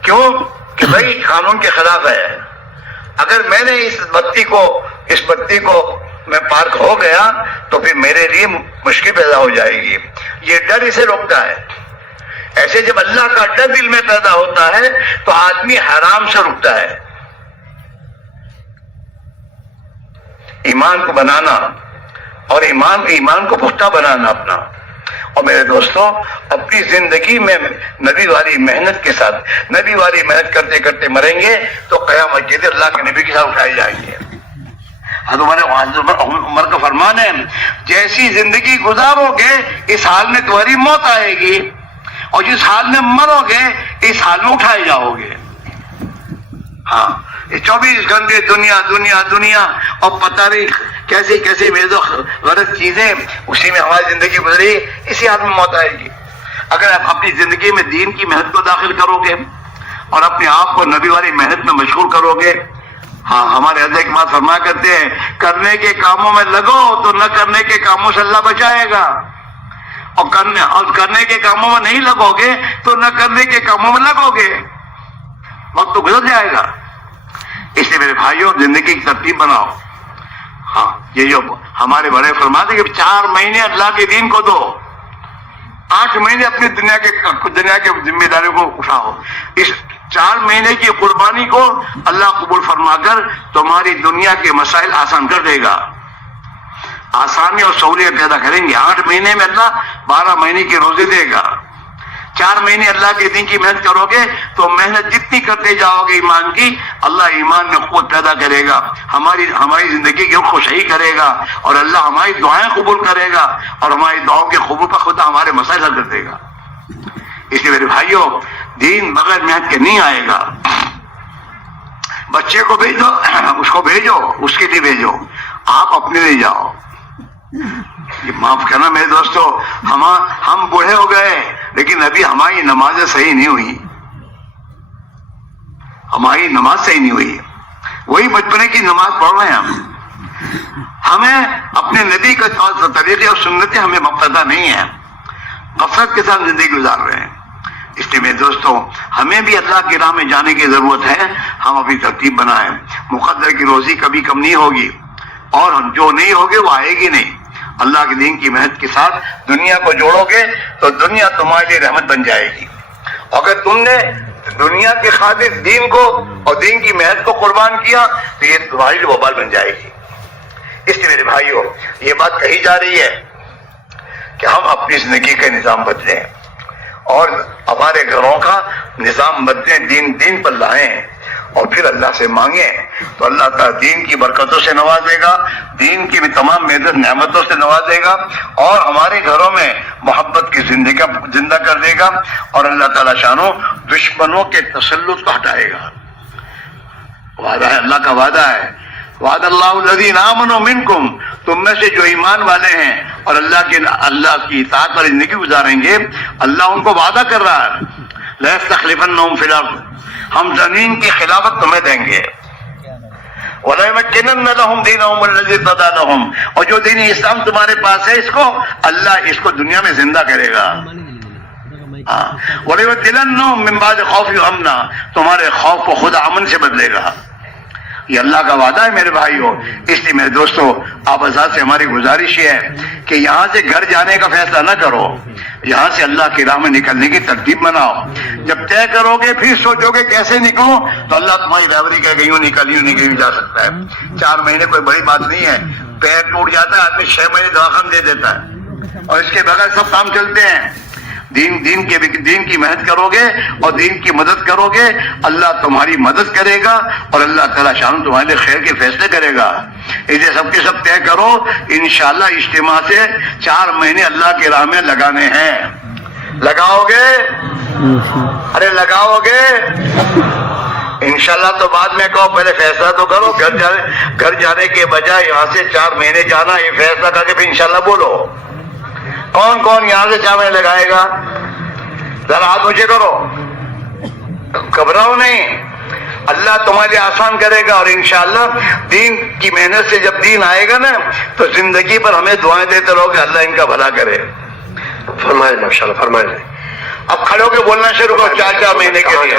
کیوں؟ کہ بھائی قانون کے خلاف ہے. اگر میں نے اس بتی کو میں پارک ہو گیا تو پھر میرے لیے مشکل پیدا ہو جائے گی. یہ ڈر اسے روکتا ہے. ایسے جب اللہ کا ڈر دل میں پیدا ہوتا ہے تو آدمی حرام سے رکتا ہے. ایمان کو بنانا اور ایمان کو پختہ بنانا اپنا. اور میرے دوستوں اپنی زندگی میں نبی والی محنت کے ساتھ، نبی والی محنت کرتے کرتے مریں گے تو قیامت کے دن اللہ کے نبی کے ساتھ اٹھائے جائیں گے. حضرت عمر کا فرمان ہے جیسی زندگی گزارو گے اس حال میں تمہاری موت آئے گی، اور جس حال میں مرو گے اس حال میں اٹھائے جاؤ گے. ہاں، یہ 24 گھنٹے دنیا دنیا دنیا اور پتہ نہیں کیسی کیسی میرے تو غلط چیزیں، اسی میں ہماری زندگی گزری، اسی حال میں موت آئے گی. اگر آپ اپنی زندگی میں دین کی محنت کو داخل کرو گے اور اپنے آپ کو نبی والی محنت میں مشغول کرو گے. ہاں، ہمارے حضرت ایک بات فرمایا کرتے ہیں کرنے کے کاموں میں لگو تو نہ کرنے کے کاموں سے اللہ بچائے گا، اور کرنے کے کاموں میں نہیں لگو گے تو نہ کرنے کے کاموں میں لگو گے، وقت تو گزر جائے گا. اس لیے میرے بھائیوں زندگی کی ترتیب بناؤ. ہاں، یہ جو ہمارے بڑے فرماتے کہ 4 مہینے اللہ کے دین کو دو، 8 مہینے اپنی دنیا کے ذمہ داریوں کو اٹھاؤ. اس 4 مہینے کی قربانی کو اللہ قبول فرما کر تمہاری دنیا کے مسائل آسان کر دے گا، آسانی اور سہولیت پیدا کریں گے. 8 مہینے میں اللہ 12 مہینے کی روزے دے گا. 4 مہینے اللہ کے دین کی محنت کرو گے تو محنت جتنی کرتے جاؤ گے ایمان کی، اللہ ایمان میں قوت پیدا کرے گا، ہماری زندگی کی رخ کو صحیح کرے گا، اور اللہ ہماری دعائیں قبول کرے گا، اور ہماری دعاؤں کے قبول پر خدا ہمارے مسائل حل کر دے گا. اس لیے میرے بھائیوں دین بغیر محنت کے نہیں آئے گا. بچے کو بھیجو، اس کو بھیجو، اس کے لیے بھیجو، آپ اپنے لیے جاؤ. یہ معاف کرنا میرے دوستو، ہم بوڑھے ہو گئے لیکن ابھی ہماری نمازیں صحیح نہیں ہوئی، ہماری نماز صحیح نہیں ہوئی. وہی بچپنے کی نماز پڑھ رہے ہیں ہمیں اپنے نبی کا طریقے اور سنتیں ہمیں مقتدہ نہیں ہے، غفلت کے ساتھ زندگی گزار رہے ہیں. اس لیے میرے دوستوں ہمیں بھی اللہ کی راہ میں جانے کی ضرورت ہے. ہم اپنی ترتیب بنائیں. مقدر کی روزی کبھی کم نہیں ہوگی، اور جو نہیں ہوگی وہ آئے گی نہیں. اللہ کے دین کی محنت کے ساتھ دنیا کو جوڑو گے تو دنیا تمہارے لیے رحمت بن جائے گی. اگر تم نے دنیا کے خاطر دین کو اور دین کی محنت کو قربان کیا تو یہ تمہاری لیے وبال بن جائے گی. اس لیے میرے بھائیوں یہ بات کہی جا رہی ہے کہ ہم اپنی زندگی کا نظام بدلیں اور ہمارے گھروں کا نظام بدلیں، دین پر لائیں، اور پھر اللہ سے مانگیں تو اللہ تعالیٰ دین کی برکتوں سے نوازے گا، دین کی بھی تمام نعمتوں سے نوازے گا، اور ہمارے گھروں میں محبت کی زندگی زندہ کر دے گا، اور اللہ تعالیٰ شانو دشمنوں کے تسلط کو ہٹائے گا. وعدہ ہے، اللہ کا وعدہ ہے. وعد اللہ الذین آمنوا منکم، تم میں سے جو ایمان والے ہیں اور اللہ کی اطاعت پر زندگی گزاریں گے، اللہ ان کو وعدہ کر رہا ہے لَيَسْتَخْلِفَنَّهُمْ فِي الْأَرْضِ، ہم زمین کی خلافت تمہیں دیں گے. وَلَيُمَكِّنَنَّ لَهُمْ دِينَهُمُ الَّذِي ارْتَضَىٰ لَهُمْ، اور جو دین اسلام تمہارے پاس ہے اللہ اس کو دنیا میں زندہ کرے گا. وَلَيُبَدِّلَنَّهُم مِّن بَعْدِ خَوْفِهِمْ أَمْنًا، تمہارے خوف کو خود امن سے بدلے گا. یہ اللہ کا وعدہ ہے میرے بھائیوں. اس لیے میرے دوستو آپ حضرات سے ہماری گزارش یہ ہے کہ یہاں سے گھر جانے کا فیصلہ نہ کرو، یہاں سے اللہ کی راہ میں نکلنے کی ترتیب بناؤ. جب طے کرو گے پھر سوچو گے کیسے نکلوں, تو اللہ تمہاری رہبری کہے گا یوں نکل جا سکتا ہے. 4 مہینے کوئی بڑی بات نہیں ہے. پیر ٹوٹ جاتا ہے آدمی 6 مہینے دواخانہ دے دیتا ہے, اور اس کے بغیر سب کام چلتے ہیں. دین کی محنت کرو گے اور دین کی مدد کرو گے, اللہ تمہاری مدد کرے گا اور اللہ تعالیٰ شان تمہارے لیے خیر کے فیصلے کرے گا. اسے سب کے سب طے کرو, انشاءاللہ اجتماع سے 4 مہینے اللہ کی راہ میں لگانے ہیں. لگاؤ گے؟ ارے لگاؤ گے انشاءاللہ؟ تو بعد میں کہو, پہلے فیصلہ تو کرو. گھر جانے کے بجائے یہاں سے 4 مہینے جانا, یہ فیصلہ کر کے پھر انشاءاللہ بولو. کون کون یہاں سے 4 مہینے لگائے گا؟ ذرا ہاتھ اونچے کرو, گھبراؤ نہیں, اللہ تمہارے لیے آسان کرے گا. اور انشاءاللہ دین کی محنت سے جب دین آئے گا نا, تو زندگی پر ہمیں دعائیں دیتے رہو کہ اللہ ان کا بھلا کرے. فرمائے ماشاءاللہ, فرمائے. اب کھڑے ہو کے بولنا شروع کرو 4 مہینے کے لیے.